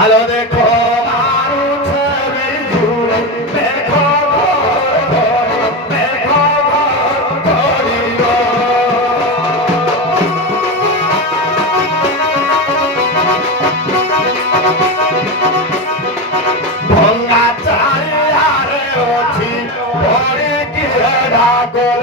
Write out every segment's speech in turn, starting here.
আলো দেখো মারু ছবি জুড়ে দেখো দেখো করিল ভঙ্গা চারিয়ারে অছি পরে কি ডাকল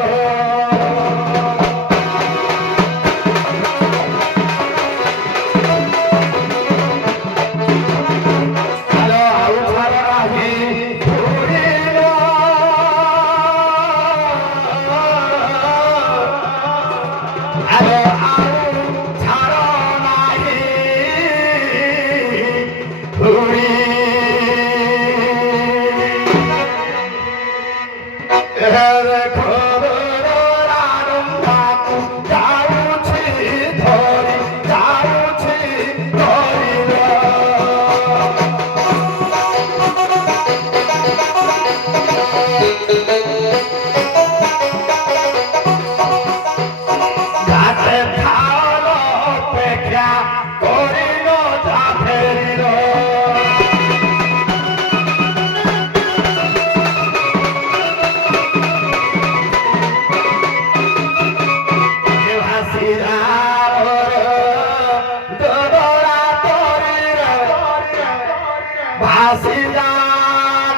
ভাসিলা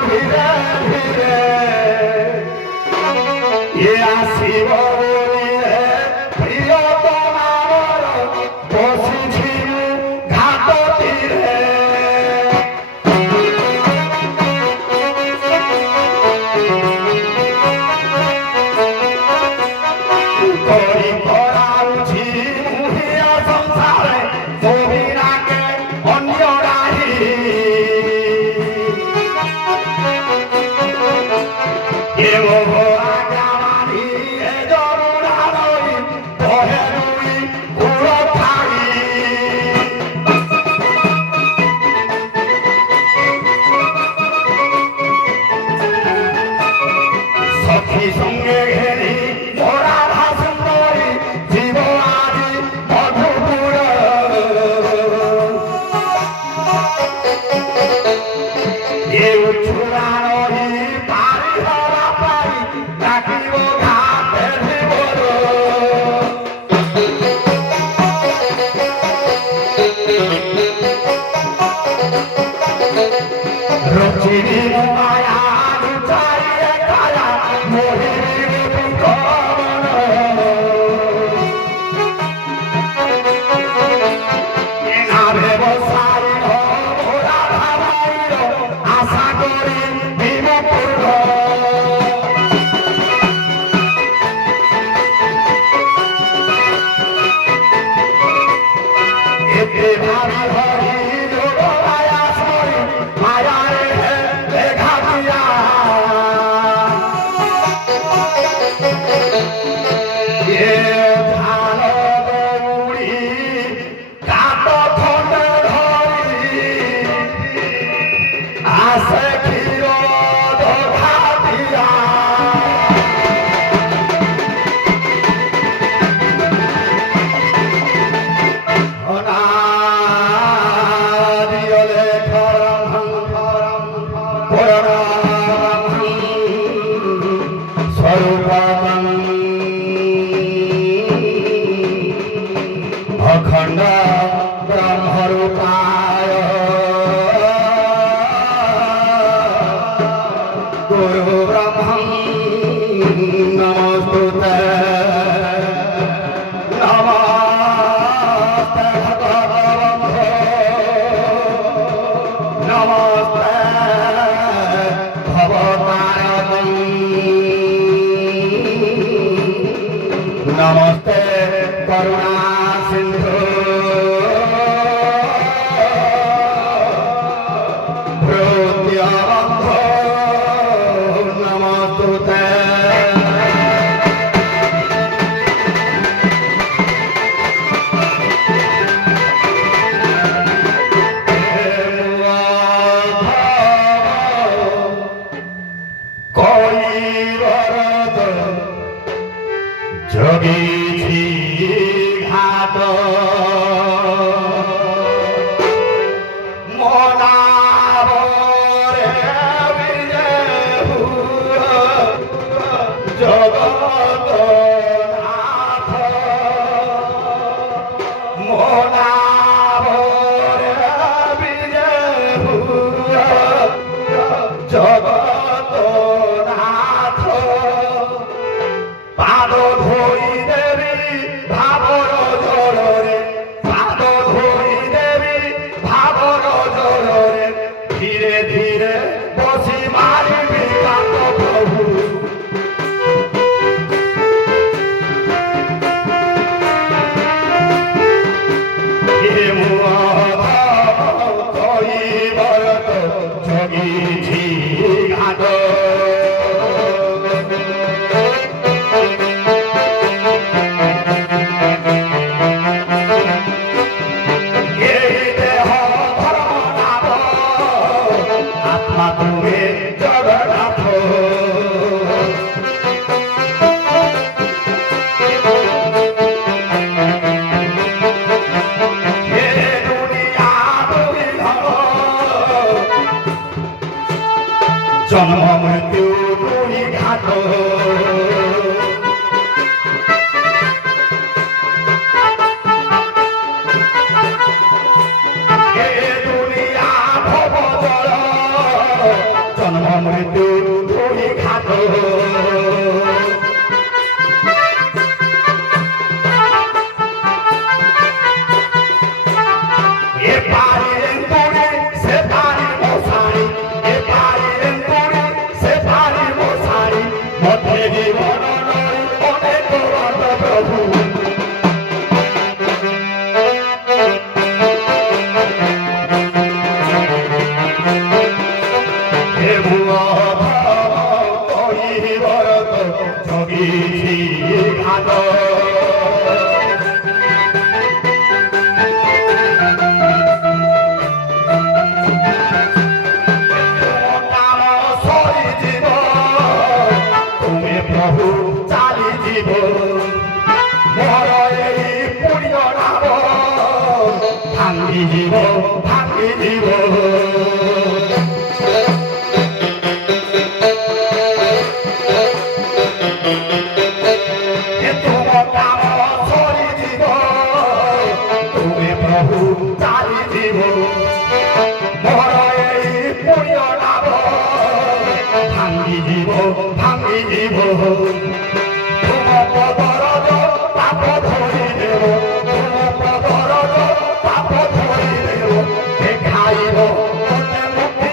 ধীরে ধীরে এ আসিব বলিলে প্রিয় তোমার বসিছিল ঘাট তীরে করি করাউছি মুহিয়া সংসারে কবিরাকে অন্য রাহি সঙ্গে ঘেরি ওরা ভাষণ করি জীব আদি মধুপুর এ উচ্ছুরানি পারি হরা পাই ডাকিব ঘাটে জীবন রচিনি মায়া লুচাইয়ে কায়া মোহিনী কমন না ব্যবসায়ী ওরা ভাবাইল আশা করি বিমপূর্ণ এতে ভাবি হরি যোগ মায়া সরি মায়ারে লেখা দিয়া এ ধান দৌড়ি কাত খন্ডে ধরি আসে ক্ষীর দোধা দিয়া অনাদিয়লে খরম পরম স্বরূপম অখণ্ড ব্রহ্মরূপায় গুরু ব্রহ্মং নমস্তুতে নমস্তে ভগবন্ধো নমস্তে ভবতারকং নমস্তে করুণা সিন্ধু ভৃত্যবন্ধো নমস্তুতে জগিছি ঘাট মনাবরে বিজে জগত নাথ মনাবরে বিজে জগত নাথ পাদ ধোই দেবী ভাবর জড়রে পাদ ধোই দেবী ভাবর জড়রে ধীরে ধীরে বসি মারিবি কান্ত প্রভু হে মুয়া কই ভরত জগিছি ঘাট তুমি জগন্নাথ হে দুনিয়া তুমি জন্ম মৃত্যু দুই ঘাট হে দুনিয়া ভব জল জন্ম মৃত্যু দুই ঘাট এ পারি পুরি সে পারি মশারি এ পারি পুরি সে পারি মশারি মধ্যে জীবন অনেক প্রভু হে ভুয়া কই ভরত জগিছি ঘাট নাম সরি জীব তুমি প্রভু চালি জীব মর এই পুণ্য নাম ভাঙ্গি জীব ভাঙ্গি জীব প্রভু চালি জীব মর এই পুণ্য লাভ ভাঙ্গি জীব ভাঙ্গি জীব তুম পদরজ পাপ ধরি দেব তুম পদরজ পাপ ধরি দেব দেখাইব মনে মুক্তি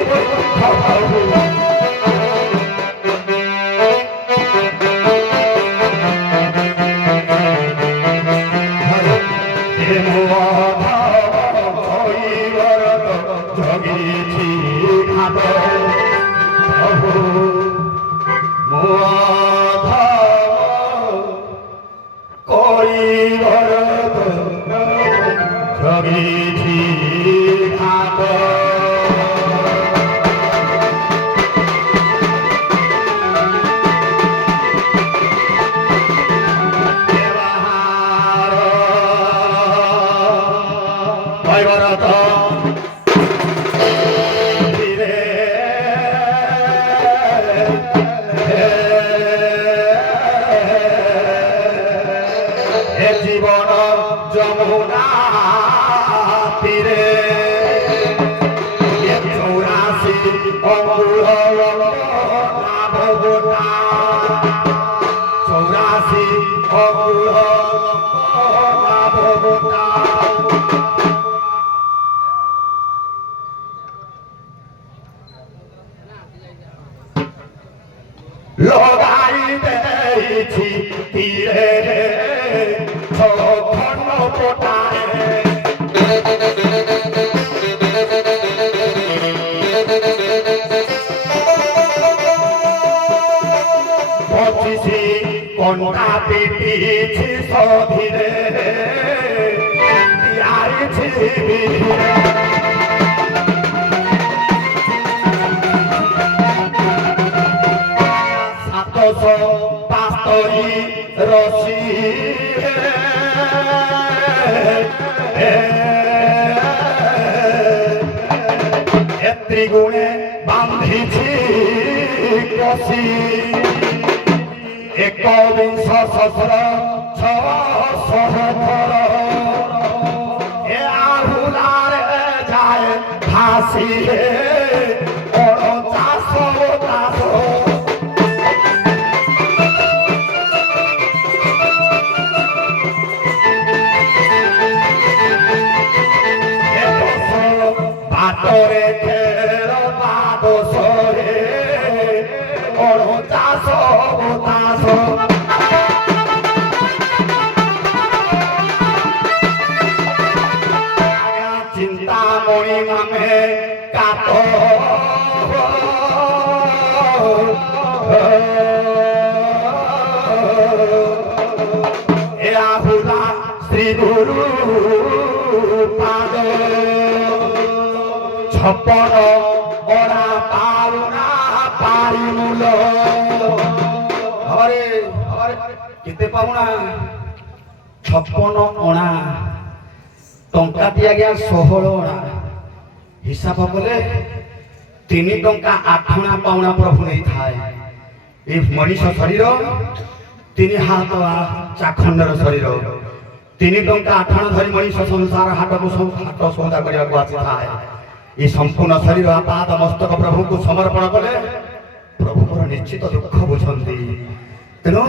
প্রভু হে জগিছি ঘাট প্রভু কই ভরত জগিছি ঘাট ভরত জীবন যমুনা তীরে চৌরাশি অঙ্গুল ভগনা চৌরাশি অঙ্গুল ভগনা লগাই দেইছি তীরে খণ্ড পোটায় পঁচিশি কন্যা পিটিছি সধীরে দিয়াছি বিধিরে পাস্তরি রসি গুণে বান্ধিছি কষি একবিংশ সহস্র ছহর এ আহুলারে যায় ভাসি অণচাশ দাস বাটরে খের বাদসরে অণচাশ দাস চিন্তামণি নামে কাত এ আহুলা শ্রী গুরু পাদ ছপন ওরা পাওনা পারিমূল হরে কেতে পাওনা 56 অଣା ଟଙ୍କାଟି ଆଜ୍ଞା 16 ଅଣା ହିସାବ କଲେ 3 ଟଙ୍କା 8 ଅଣା ପାଉଣା ପ୍ରଭୁ ନେଇଥାଏ ଏ ମଣିଷ ଶରୀର 3 ହାତ ଚାଖଣ୍ଡର ଶରୀର 3 ଟଙ୍କା 8 ଅଣା ଧରି ମଣିଷ ସଂସାର ହାଟକୁ ହାଟ ସୌଦା କରିବାକୁ ଆସିଥାଏ ଏ ସମ୍ପୂର୍ଣ୍ଣ ଶରୀର ପାଦ ମସ୍ତକ ପ୍ରଭୁଙ୍କୁ ସମର୍ପଣ କଲେ ପ୍ରଭୁଙ୍କର ନିଶ୍ଚିତ ଦୁଃଖ ବୁଝନ୍ତି ତେଣୁ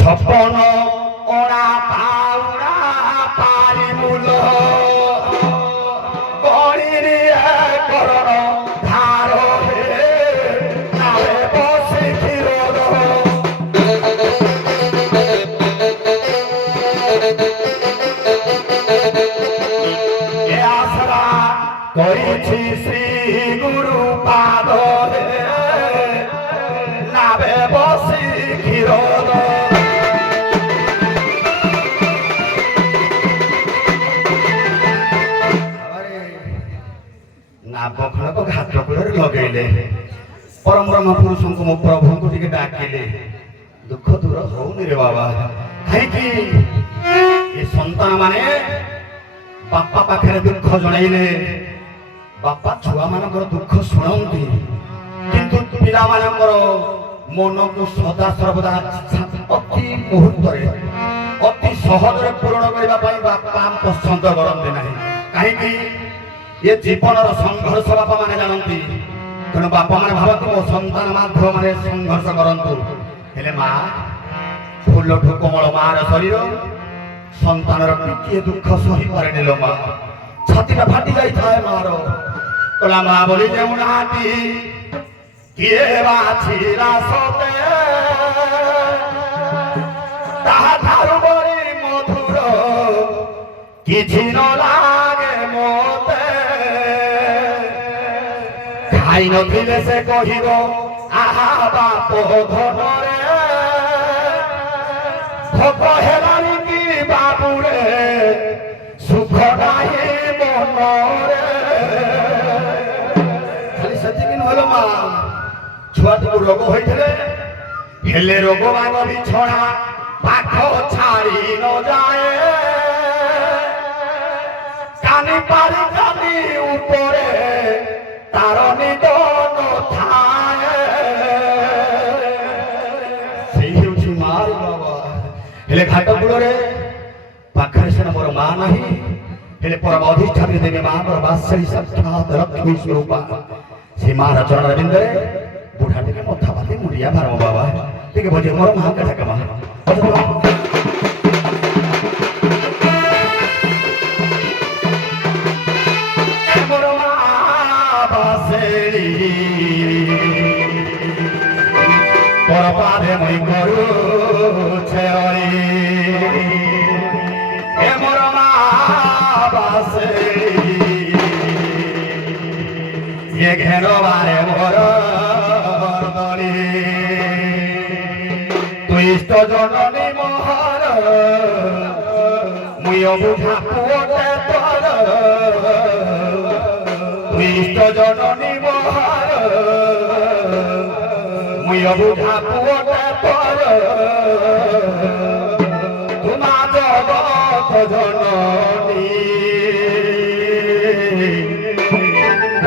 56 ଅଣା ପାଉଣା ପାରିମୂଲ ଗଣିରେ କରଣ ଧାର ନାଳେ ବସି କ୍ଷୀର ଏ ଆଶରା କରିଛି ଶ୍ରୀ ଗୁରୁ ପାଦରେ ନାବେ ବସି କ୍ଷୀର ନାବଖଳକ ଘାଟ କୂଳରେ ଲଗେଇଲେ ପରମ ବ୍ରହ୍ମ ପୁରୁଷଙ୍କୁ ମୋ ପ୍ରଭୁଙ୍କୁ ଟିକେ ଡାକିଲେ ଦୁଃଖ ଦୂର ହଉନି ରେ ବାବା କାହିଁକି ଏ ସନ୍ତାନ ମାନେ ବାପା ପାଖରେ ଦୁଃଖ ଜଣାଇଲେ ବାପା ଛୁଆମାନଙ୍କର ଦୁଃଖ ଶୁଣନ୍ତି କିନ୍ତୁ ପିଲାମାନଙ୍କର ମନକୁ ସଦା ସର୍ବଦା ଅତି ମୁହୂର୍ତ୍ତରେ ଅତି ସହଜରେ ପୂରଣ କରିବା ପାଇଁ ବାପା ପସନ୍ଦ କରନ୍ତି ନାହିଁ କାହିଁକି ये जीवन संघर्ष बापा माने जानती तेणु बापा माने भावती मो सन्तान माध्यम माने संघर्ष करंतु हेले माँ फूल ठु कोमल मार शरीर सन्तानर टिके दुख सही पारे लो माँ छातीटा फाटी जाई थाए मार कला माँ बोली जेउनाटी किए बाछिला सते ताहा थारु बरी मधुर किछि न लागे मोते ଖାଇ ନଥିଲେ ସେ କହିବ ଆହା ବାପ ଧନରେ ଭୋକ ହେଲାନି କି ବାବୁରେ ସୁଖ ନାହିଁ ମନରେ ଖାଲି ସେତିକି ନହେଲ ମା ଛୁଆଟିକୁ ରୋଗ ହୋଇଥିଲେ ହେଲେ ରୋଗ ବାଗ ବିଛଣା ପାଖ ଛାଡ଼ି ନ ଯାଏ କାନି ପାରି କାନି ଉପରେ तार निद नथाए मार बाबा हेले घाट कूଳରେ पाखरे से मोर माँ नहीं हेले परम अधिष्ठात्री देवी माँ मोर बात्सली साक्षात लक्ष्मी स्वरूपा से मार चरण बिंदरे बुढ़ा टे मथा बाती मुड़िया भारम बाबा टे बजे मोर माँ का ढाका माँ परपादे मुई करू छेरी ए मोर माँ बासे ये घेरो बारे मोर दली तु इष्ट जननी मोहर मुई बुझा पुओटे तोर तु इष्ट जननी मोहर मुई बुझा पुओटे तोर तुमा जगत जननी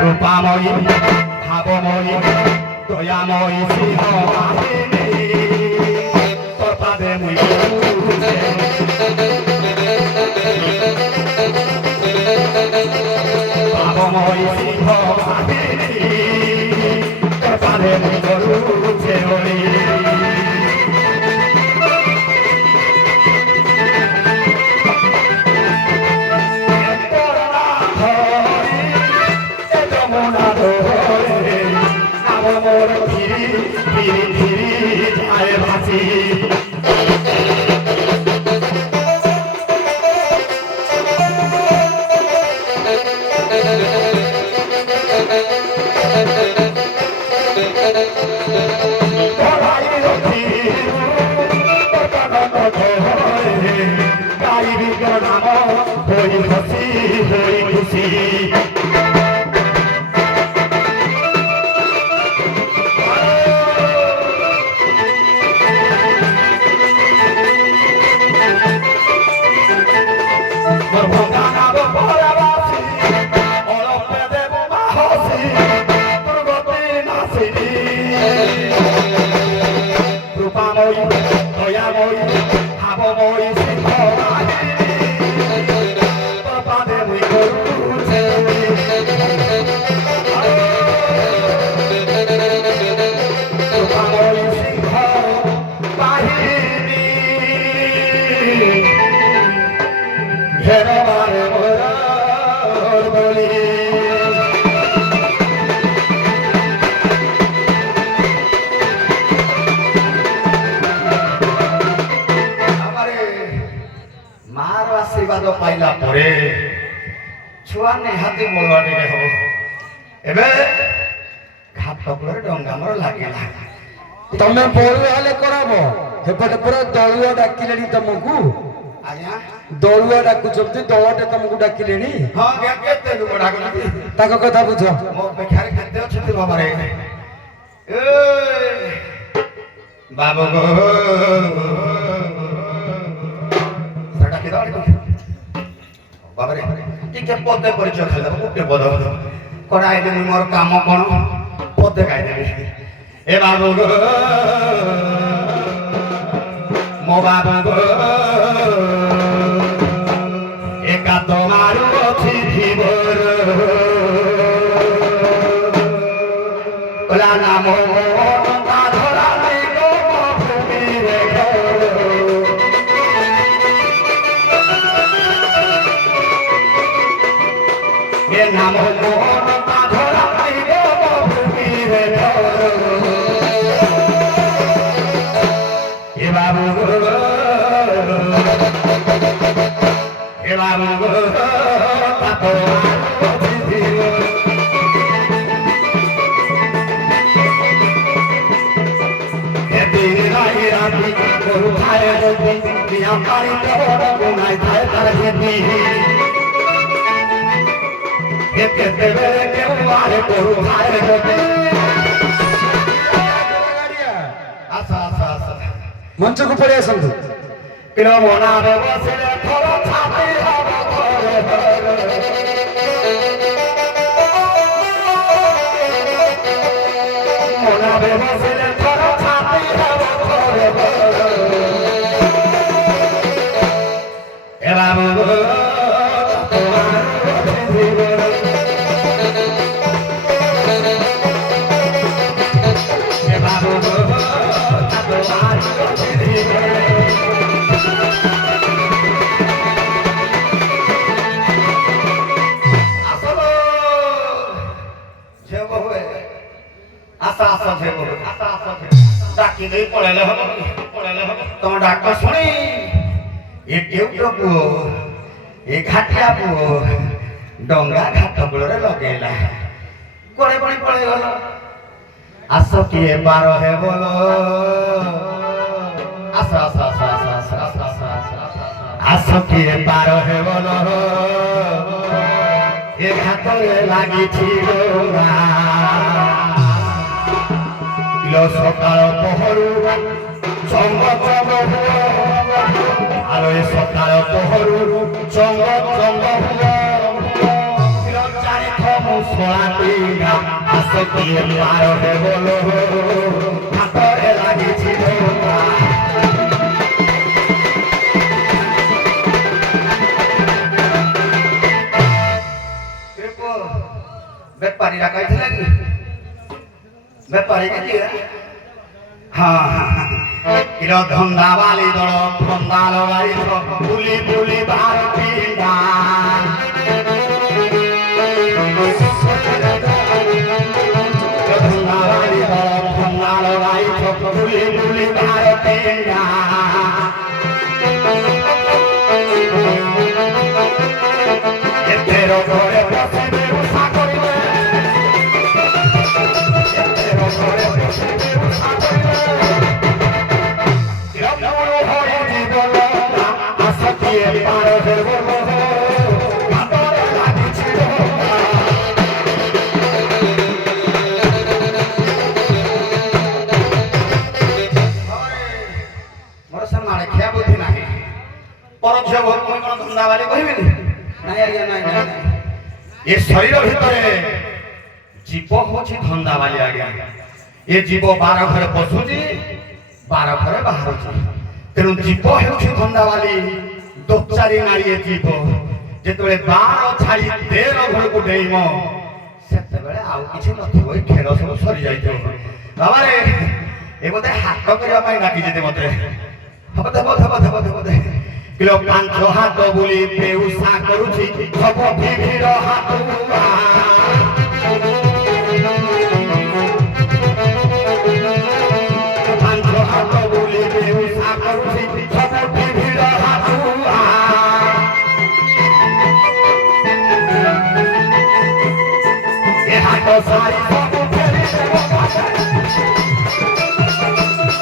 রূপাময়ী ভাবময়ী দয়াময়ী সিংহ বাহিনী তোর পাদে মুই ভাবময়ী সিংহ বাহিনী তোর পাদে মুই করুছে ওই পাইলা পরে ছুয়া নিহাতি বড়ুয়া টিকে হব এবে ঘাট টপলরে ডঙ্গা আমার লাগিলা তুমি বড়ুয়া হলে করব হেপଟେ পুরা দଳୁଆ ଡାକିଲେଣି ତମକୁ ଆଜ୍ଞା ଦଳୁଆ ଡାକୁଛନ୍ତି ଦଳଟେ ତମକୁ ଡାକିଲେଣି ହଁ କେତେ ଲୋକ ଡାକୁଛନ୍ତି ତାଙ୍କ କଥା ବୁଝ ମୋ ଅପେକ୍ଷାରେ କେତେ ଅଛନ୍ତି ବାବାରେ ଏ ବାବୁ ଗୋ ସେଟା କି ଦଳି ବାବାରେ ଟିକେ ପଦେ ପରିଚୟ ଖାଇଦେବ ଗୋଟେ ପଦ କରାଇଲେ ମୋର କାମ କଣ ପଦେ ଖାଇଦେବି ଏ ବାବୁ ଗୋ ମୋ ବାବୁ ଗୋ ଏକା ତମାରୁ ଅଛି ଜୀବନ କଲା ନାମ নাম মোহন ধরা পাইব ভূমিরে এ বাবু এ বাবু রাতি গরু খায় দিয়া বাড়িতে নাই খায় তার খেতি ମଞ୍ଚକୁ ପଳେଇ ଆସନ୍ତୁ ତମ ଡାକ ଶୁଣି ଏ କେଉଟ ପୁଅ ଏ ଘାଟିଆ ପୁଅ ଡଙ୍ଗା ଘାଟ କୂଳରେ ଲଗେଇଲା କୁଆଡେ ପୁଣି ପଳେଇଗଲ ଆସ କିଏ ବାର ହେବଲ ଆସ ଆସ ଆସ ଆସ ଆସ ଆସ ଆସ ଆସ କିଏ ବାର ହେବଲ ଏ ଘାଟରେ ଲାଗିଛି ଡଙ୍ଗା সকাল পহরু চঙ্গ চঙ্গ আলো সকাল পহরু চঙ্গ চঙ্গ চারিথ মুসি খোলা টিঙ্গা আসকিয়ে পার হে বলো হাতরে লাগিছি ডোকা ବେପାରୀ ଡାକାଇଥିଲା କି ବେପାରୀ କେତେ କିଲୋ ଧନ୍ଦା ବାଲି ଦଳ ଧନ୍ଦା ଲଗାଇ ବୁଲି ବୁଲି ବାର ପିଣ୍ଡା ଧନ୍ଦା ବାଲି ଦଳ ଧନ୍ଦା ଲଗାଇ ବୁଲି ବୁଲି ବାର ପିଣ୍ଡା ଏତେର ଘରେ ବସିବେ ଉଷା କରିବେ ଏତେର ଘରେ ବସିବେ ଉଷା କରିବେ ଚିରମୂଳ ହୋଇ ଜୀବନ ଆସକିଏ ପାର ଦେବ ହାତରେ ଲାଗିଛି ମୋର ସେ ମାଳେ ଖିଆ ବୁଦ୍ଧି ନାହିଁ ପର ଝିଅ ବହୁତ ମୁଇଁ କ'ଣ ଧନ୍ଦା ବାଲି କହିବିନି ନାଇଁ ଆଜ୍ଞା ନାଇଁ ନାଇଁ ନାଇଁ ଏ ଶରୀର ଭିତରେ ଜୀବ ହଉଛି ଧନ୍ଦା ବାଲି ଆଜ୍ଞା ଏ ଜୀବ ବାର ଘରେ ପଶୁଛି ବାର ଘରେ ବାହାରୁଛି ତେଣୁ ଜୀବ ହେଉଛି ଧନ୍ଦା ବାଲି ଦୋଚାରି ନାରୀ ଏ ଜୀବ ଯେତେବେଳେ ବାର ଛାଡ଼ି 13 ଘରକୁ ଡେଇଁବ ସେତେବେଳେ ଆଉ କିଛି ନଥିବ ଏ ଖେଳ ସବୁ ସରିଯାଇଥିବ ବାବାରେ ଏ ବୋଧେ ହାତ କରିବା ପାଇଁ ଡାକିଛନ୍ତି ମତେ ହବ ଦେବ ଦେବ ଦେବ ଦେବ ଦେ କିଲୋ 5 ହାତ ବୋଲି ବେଉସା କରୁଛି ସବୁ ଭିଭିର ହାତୁଆ 5 ହାତ ବୋଲି ବେଉସା କରୁଛି ସବୁ ଭିଭିର ହାତୁଆ ଏ ହାତ ସାରି ସବୁ ଫେରି ଦେବ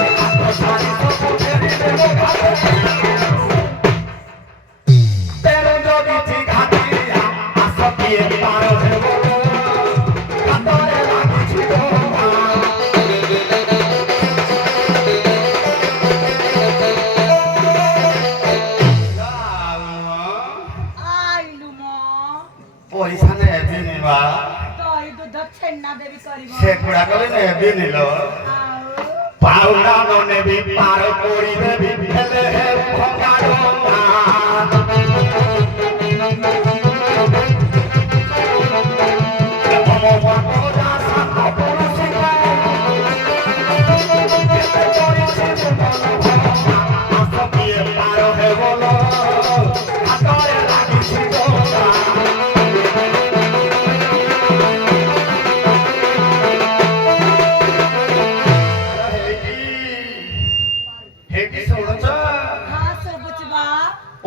ଏ ହାତ ସାରି ସବୁ ଫେରି ଦେବ ପଇସା ନେବିନି ବା ସେଗୁଡାକ ବି ନେବିନି ଲୋ ପାଉନା ନ ନେବି ପାର କରିଦେବି ହେଲେ ଭଙ୍ଗା ଡଙ୍ଗା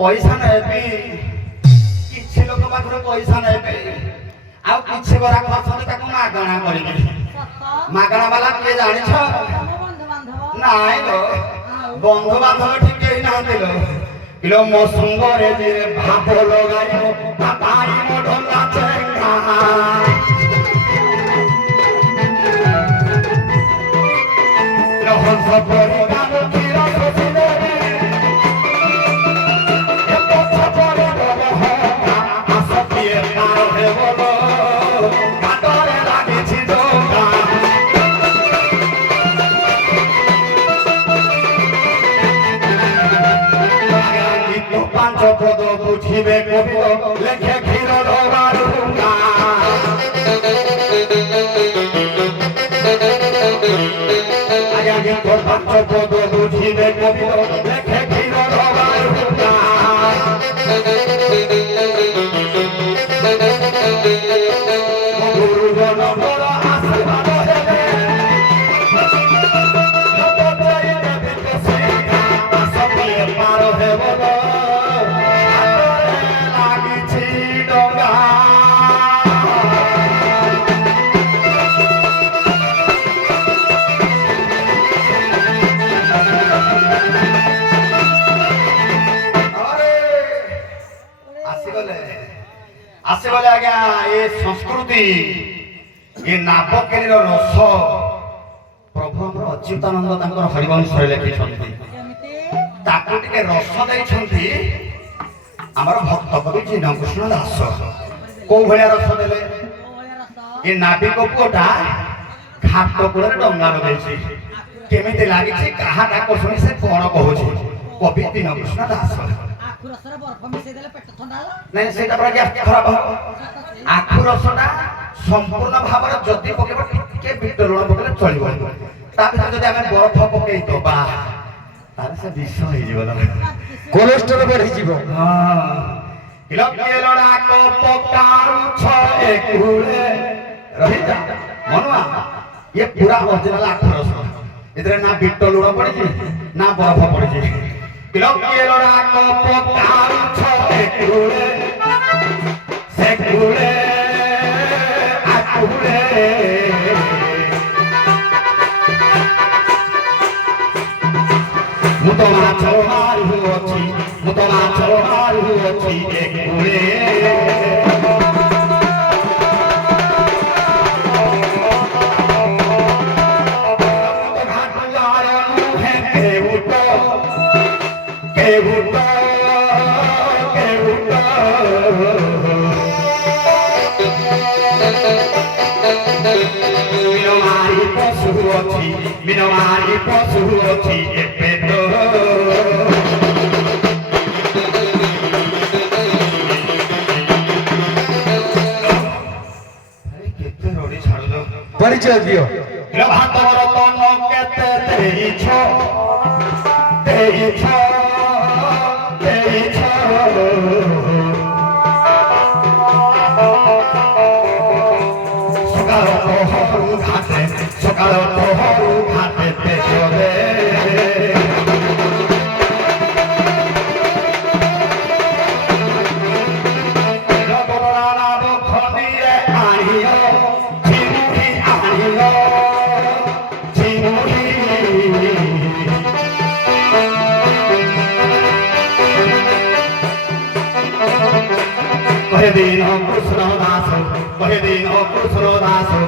ପଇସା ନେବି କିଛି ଲୋକ ପାଖରୁ ପଇସା ନେବି ଆଉ କିଛି ଗରାକ ଅଛନ୍ତି ତାକୁ ମାଗଣା କରିବି ମାଗଣା ବାଲା କିଏ ଜାଣିଛ ନାଇଁ ଲୋ ବନ୍ଧୁ ବାନ୍ଧବ ଠିକ କେହି ନାହାନ୍ତି ଲୋ କିଲୋ ମୋ ସଙ୍ଗରେ ଯେ ଭାବ ଲଗାଇବ ଭାଇ ମୋ ଢୋଲା ଚେଙ୍ଗା ହଂସ ପରି ଗାନ କ୍ଷୀର ଶୋଷି ଦେବି পদ বুঝিবে কবির লেখে ক্ষীর ধরার আগে পাঁচ পদ বুঝিবে কবির লেখে ক্ষীর ধরার গুরুজন বড় আশীর্বাদ হেবে পার হেব আসিবলে আজ্ঞা এ সংস্কৃতি এ নাবকেলীর রস প্রভু আমার অচ্যুতানন্দ তাঙ্কর হরিবংশরে লেখিছন্তি তাকে টিকে রস দেইছন্তি আমার ভক্ত কবি চিন্মকৃষ্ণ দাস কোউ ভলিয়া রস দেলে ଏ ନାବିକ ପୁଅଟା ଘାଟ କୂଳରେ ଡଙ୍ଗା ଲଗେଇଛି। କେମିତି ଲାଗିଛି କାହା ଡାକ ଶୁଣି ସେ କଣ କହୁଛି? କବି ଦୀନକୃଷ୍ଣ ଦାସ। ନାଇଁ ସେଇଟା ପୁରା ଗ୍ୟାସ୍ ଖରାପ ହବ। ଆଖୁ ରସଟା ସମ୍ପୂର୍ଣ୍ଣ ଭାବରେ ଯଦି ପକେଇବ ଟିକେ ବିଟ ଲୁଣ ପକେଇଲେ ଚଳିବ। ତା ଭିତରେ ଯଦି ଆମେ ବରଫ ପକେଇଦବା ତାହେଲେ ସେ ବିଷ ହେଇଯିବ। କୋଲେଷ୍ଟ୍ରଲ ବଢିଯିବ। ମନୁଆ ये पूरा ओरिजिनल आखु रस इधर ना बिट्टो लुण पड़े ना बरफ पड़े किलोकिए लोड़ा को पकाउ छे कुले से कुले आकुले मुतो माछो मारू अछि मुतो माछो मारू अछि ए कुले Minamari posu ochi e peto अरे कितने रोड़ी छाड़ दो परिचय दियो लो भात बरो तो नो केते तेई छो सकाळ तो घाटे ते जोदे कहे दिन कृष्ण दास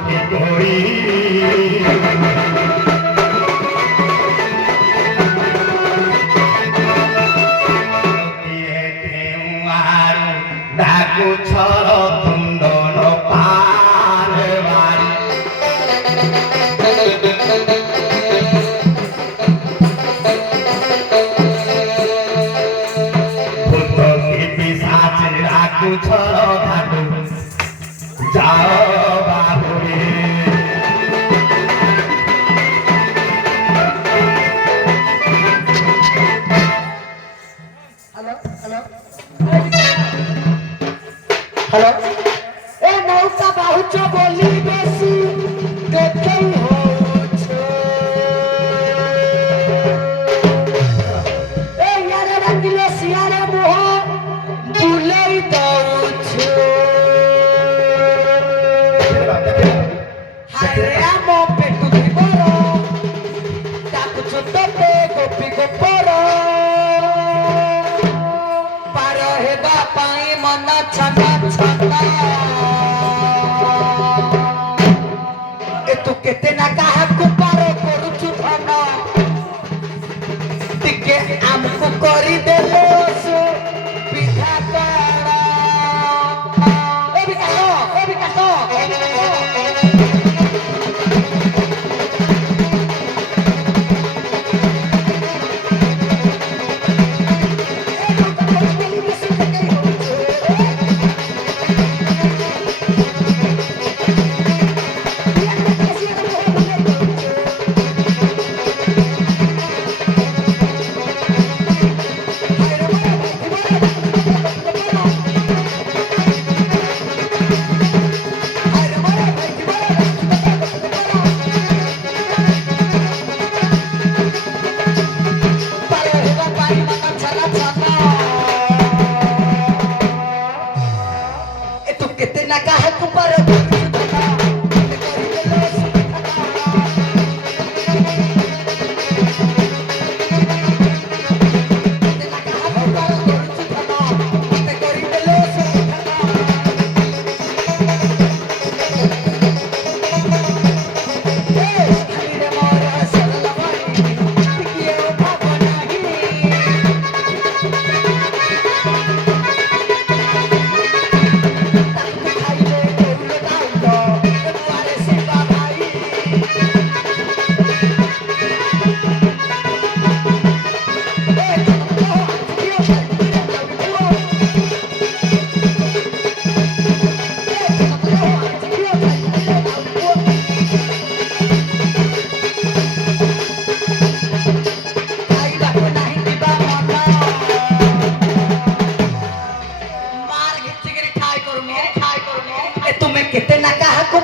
की गोरी डाकू छर कुंदन पारवारी भूत की पिशाच डाकू छर घाटू जाओ बाबुरे हेलो ए नौका बाहुच बोली बेसी देखे हो ए यारे रंगले सियारे मोह बुलई दउछ हाय मो पेटु दिबरो ताकु छुटते गोपी गोपर पार हेबा पाई मन छना छना ए तू केते ना काहा को पार करूछु धन टिके हमको करी देलो सो विधाता ए भी काटो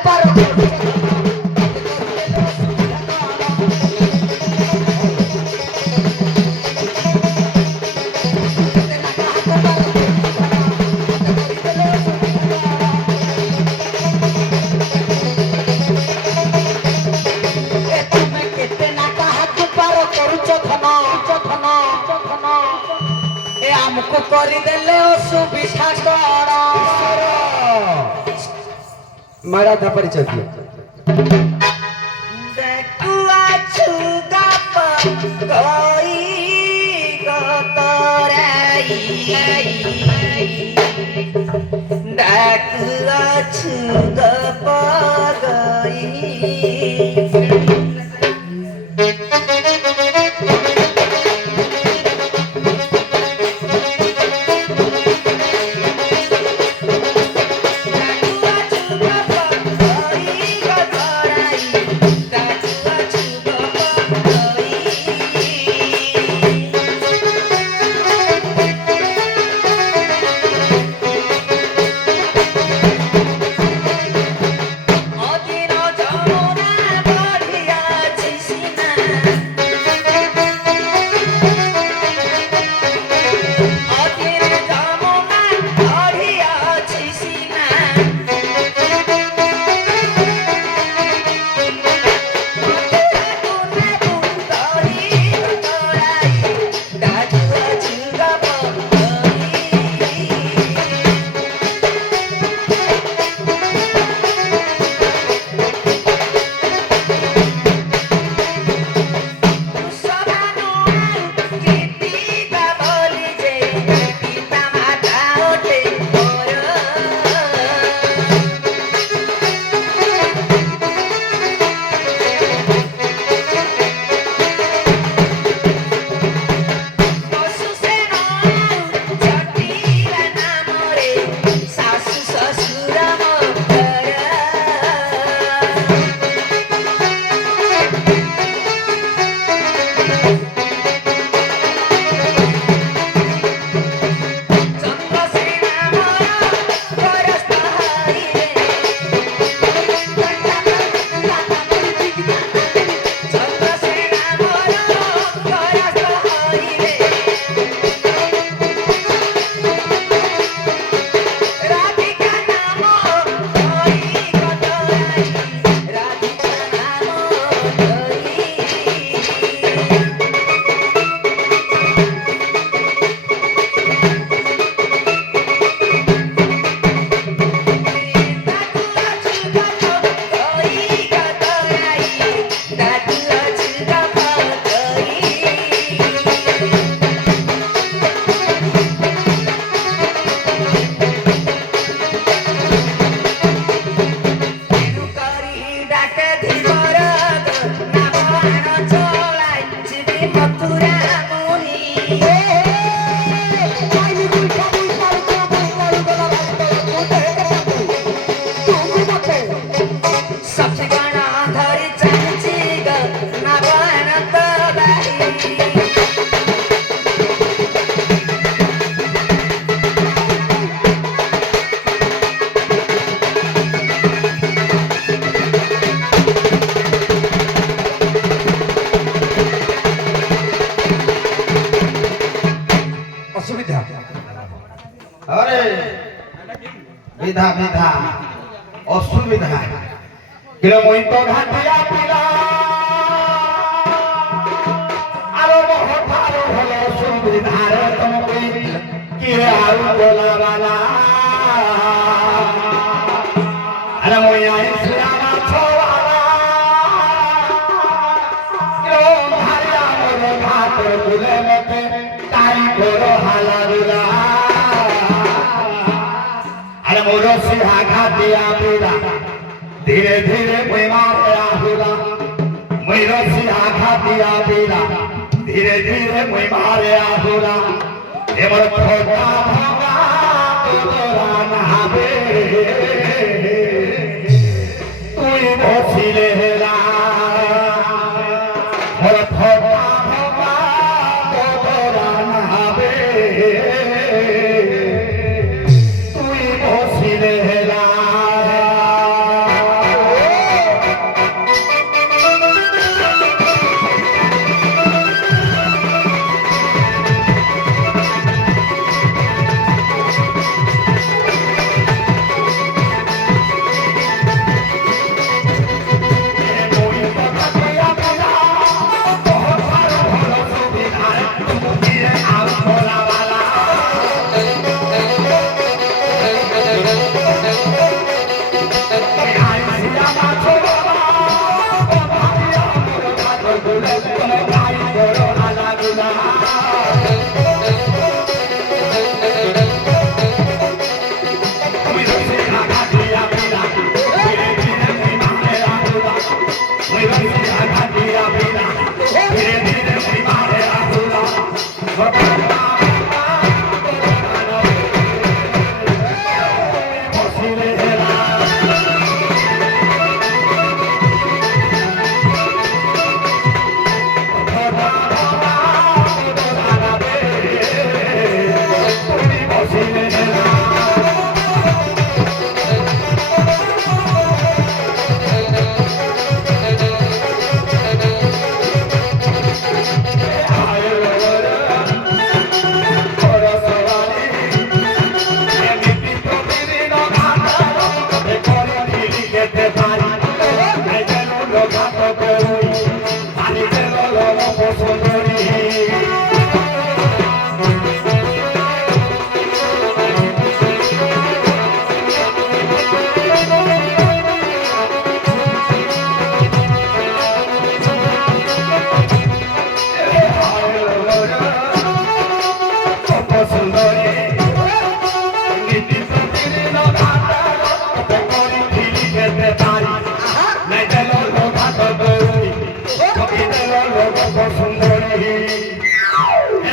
পার କରିଦେଲେ ଅସୁବିଧା କଣ ମାରା ତା ପରିଚୟ ଦିଅ ଦେଖୁଆ ଛୁଗା ପଗଇ ଗତରାଇ ଦେଖୁଆ ଛୁଗା ପଗଇ अरे विधा विधा असुविधा किलो मोई तो घाटिया पिला आरो हठारो हलो सुविधा रे तुमके कि आउ बोला वाला अरे मोई आई सियाना छोवाला किलो भारिया मोर घाट बुले मते ताई कोरो हाला दुला मोरो सिहा घाटिया पिला धीरे धीरे कोई मारे आहुला मोरो सिहा घाटिया पिला धीरे धीरे कोई मारे आहुला ए मोर छोटा भगा तोरा नहाबे तुई बसिले हेला मोर छोटा भगा तोरा नहाबे নাই দেল লো ভাত গৌরী ঠকি দেল লোক সুন্দরী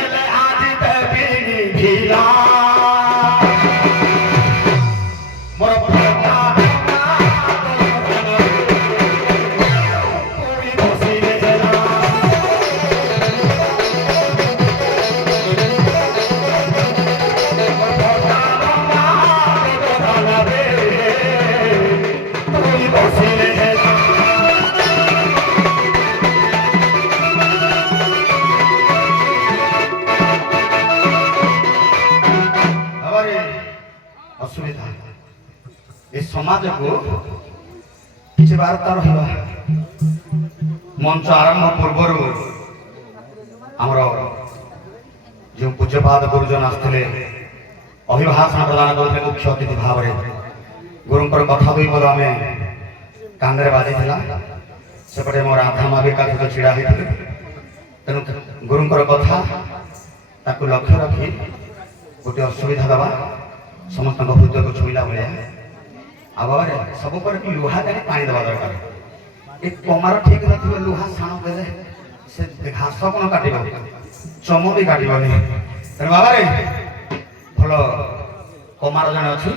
এলে আজি দেবিনী ভিলা মোর প্রাণা পুরি বসিলে হেলা পুরি বসিলে হেলা আবারে অসুবিধা এই সমাজକୁ କିଛି ବାର୍ତ୍ତା ରହିବା ମଞ୍ଚ ଆରମ୍ଭ ପୂର୍ବରୁ ଆମର ଯେଉଁ ପୂଜ୍ୟପାଦ ଗୁରୁଜନ ଆସିଥିଲେ ଅଭିଭାଷଣ ପ୍ରଦାନ କରୁଥିଲେ ମୁଖ୍ୟ ଅତିଥି ଭାବରେ ଗୁରୁଙ୍କର କଥା ଦୁଇ ପଦ ଆମେ କାନରେ ବାଜିଥିଲା ସେପଟେ ମୋ ରାଧା ମା ବି କାନ୍ଥ ଛିଡ଼ା ହେଇଥିଲେ ତେଣୁ ଗୁରୁଙ୍କର କଥା ତାକୁ ଲକ୍ଷ୍ୟ ରଖି ଗୋଟିଏ ଅସୁବିଧା ଦେବା ସମସ୍ତଙ୍କ ହୃଦୟକୁ ଛୁଇଁଲା ଭଳିଆ ଆଉ ବାବାରେ ସବୁ ପରେ କି ଲୁହା ଦେଲେ ପାଣି ଦେବା ଦରକାର ଏ କମାର ଠିକ ନଥିବ ଲୁହା ସାଣ ଦେଲେ ସେ ଘାସ କ'ଣ କାଟିବ ଚମ ବି କାଟିବନି ତେଣୁ ବାବାରେ ଭଲ କମାର ଜଣେ ଅଛି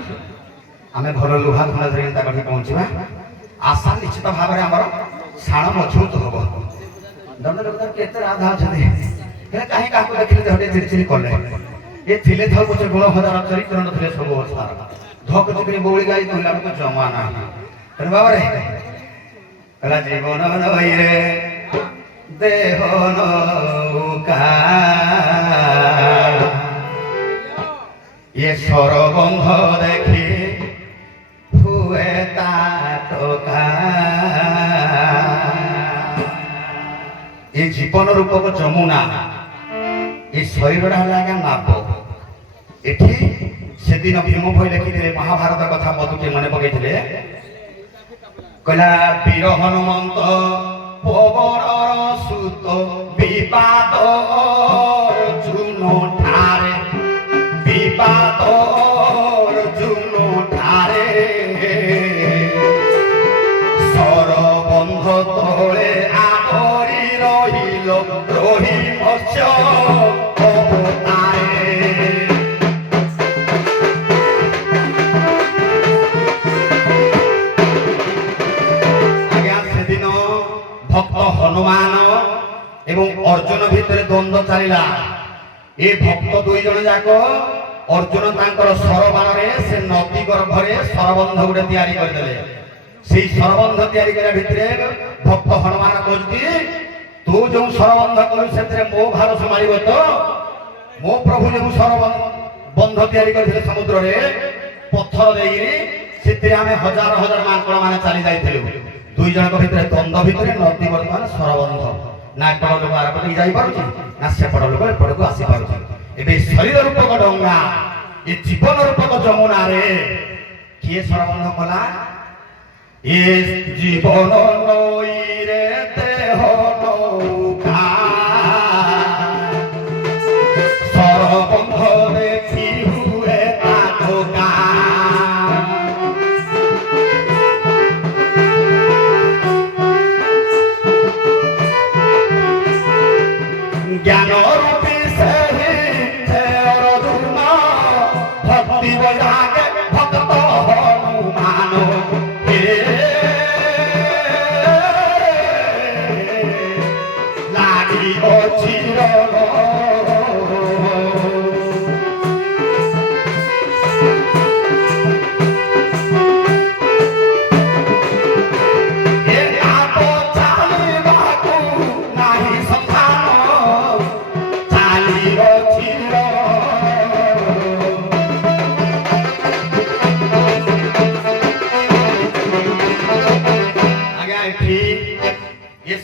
ଆମେ ଭଲ ଲୁହା ଖଣ୍ଡ ଧରିକି ତା ପାଖରେ ପହଞ୍ଚିବା ଆଶା ନିଶ୍ଚିତ ଭାବରେ ଆମର ସାଣ ମଜବୁତ ହବ ଦଣ୍ଡ ଲୋକ କେତେ ରାଧା ଅଛନ୍ତି ହେଲେ କାହିଁ କାହାକୁ ଦେଖିଲେ ଦେହ ଟିକେ ଚିରିଚିରି କଲେ ଏ ଥିଲେ ଥାଉ ପଛେ ଗୁଣ ହଜାର ଚରିତ୍ର ନଥିଲେ ସବୁ ଅସାର ଧକ ଚକିରି ବଉଳି ଗାଈ କହିଲା ବେଳକୁ ଜମା ନାହିଁ ତେଣୁ ବାବାରେ କହିଲା ଜୀବନ ନଈରେ ଦେହ ନୌକା ଇଏ ସରବନ୍ଧ ଦେଖି ହୁଏ ତା ଟୋକା ଏ ଜୀବନ ରୂପକ ଯମୁନା ଏ ଶରୀରଟା ହେଲା ଆଜ୍ଞା ନାବ ଏଠି ସେଦିନ ଭୀମ ଭୋଇ ଲେଖିଥିଲେ ମହାଭାରତ କଥା ମଧୁକେ ମନେ ପକେଇଥିଲେ କହିଲା ବୀର ହନୁମନ୍ତ ପବନର ସୁତ ବିବାଦ ଅର୍ଜୁନ ଠାରେ ବିବାଦ ଅର୍ଜୁନ ଠାରେ ସରବନ୍ଧ ତଳେ ଆବରି ରହିଲ ରୋହି ମତ୍ସ୍ୟ ଅବତାରେ ভক্ত হনুমান এবং অর্জুন ভিতরে দ্বন্দ্ব চালিলা এ ভক্ত দুই জন যাক অর্জুন তাঙ্কর সরবাণরে সে নদী গর্ভরে সরবন্ধ গুটে তৈরি করেদেলে সেই সরবন্ধ তৈরি করা ভিতরে ভক্ত হনুমান কହୁଛି তু যে সরবন্ধ করু সেতরে মো ভারস মারিব তো মো প্রভু যে সরবন্ধ তৈরি করেছিল সমুদ্রে পথর দেইরি সেতরে আমি হাজার হাজার মাଙ୍କড় মানে চালি যাইଥିଲୁ দুই জনক ভিতরে দ্বন্দ্ব ভিতরে নদী বর্তমান সরবন্ধ না এপট লোক আরপটে যাই পারুছি না সেপট লোক এপটকু আসি পারুছি এবে শরীর রূপক ডঙ্গা এ জীবন রূপক যমুনারে কিয়ে সরবন্ধ কলা এ জীবন নইরে দেহ নৌকা সরবন্ধ দেখি হুয়ে তা ঠোকা জ্ঞান রূপী সেই অর্জুন ভক্তি বৈরাগে ভক্ত হনুমান হে লাগি অচির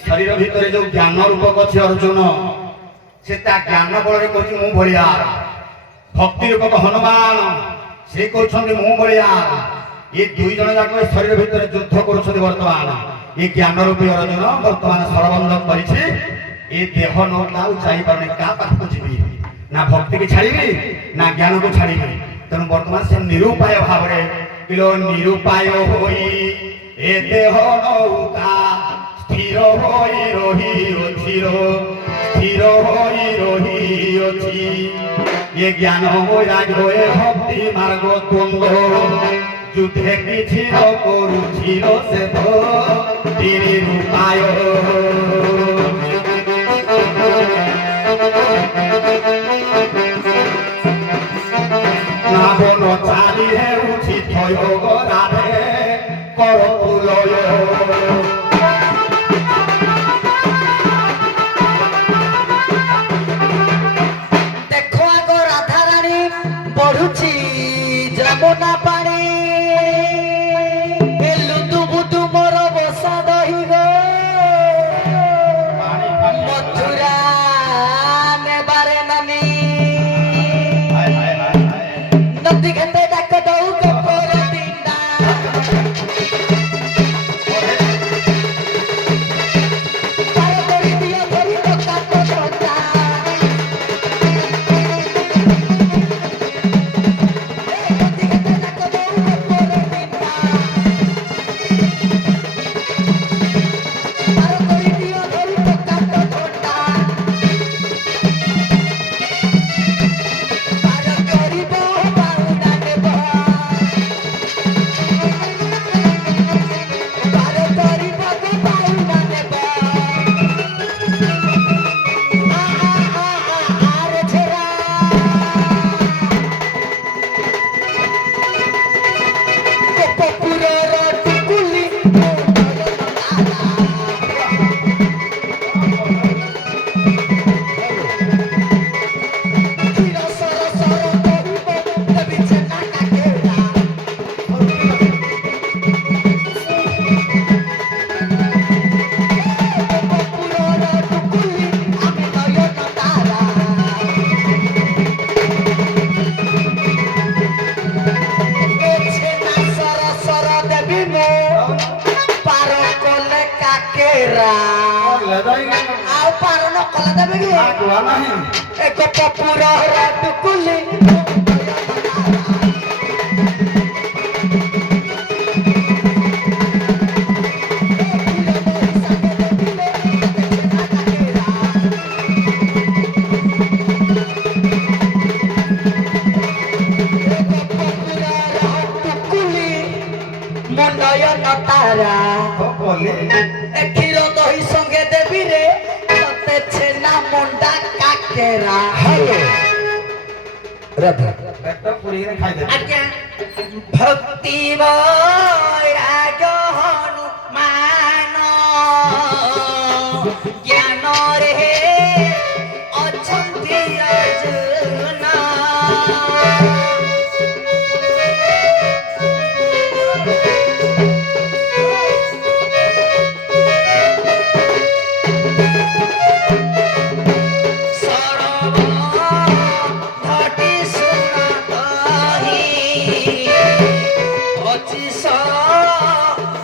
শরীর ভিতরে যে জ্ঞান রূপক আছে অর্জুন সে তা জ্ঞান বଳରେ কହୁଛି ମୁଁ ଭଳିଆ ভক্তি রূপক হনুমান সে কହୁଛନ୍ତି ମୁଁ ভଳିଆ ଏ ଦୁଇ ଜଣ ଯାକ শরীর ভিতরে যুদ্ধ କରୁଛନ୍ତି ବର୍ତ୍ତମାନ ଏ জ্ঞাନ রূপী অর্জুন ବର୍ତ୍ତମାନ সরবন্ধ କରିଛି ଏ দেহ নৌকা ଆଉ ଯାଇପାରୁନି କାହା ପାଖକୁ ଯିବି ନା ଭକ୍ତିକି ଛାଡ଼ିବି ନା ଜ୍ଞାନକୁ ଛାଡ଼ିବି ତେଣୁ ବର୍ତ୍ତମାନ ସେ ନିରୁପାୟ ଭାବରେ କିଲୋ ନିରୁପାୟ ହୋଇ এ দেহ নৌকা স্থির হই রহিଅছি স্থির হই রহিଅছি এ জ্ঞান বৈরাগ্য এ ভক্তি মার্গ দ্বন্দ্ব যুদ্ধে কিছু করুছিল সে তো তিনি রূপায় নাবন চালি হেউছি থয় গরাধে কর তুলয় দেখো আগ রাধারানী পড়ুছি যমুনা পাଣି ଏ ଲୁଦୁ ବୁଦୁ ମୋର ବସା ଦହି ଗୋ ମଥୁରା ନେବାରେ ନାନୀ ନଦୀ ଘେଣ୍ଡେ ଡାକ ଦଉ ଗୋପର ଦିଣ୍ଡା ପାର କରି ଦିଅ ଧରି ଟକା ଟକା ଆଉ ପାରଣ କଲା ଦେବେ କି ଆଗୁଆ ନାହିଁ ଏକ ପପୁର ଟୁକୁଲି নয়ন তারা বলে ক্ষীর দহি সঙ্গে দেবী রে ততে ছেনা মন্ডা কাকেরা হ্যালো রাধা পেটটা পুরিয়ে খাই দেবে আজ্ঞা ভক্তি বৈরাগ হনুমান জ্ঞান রে অଛନ୍ତି অর্জুন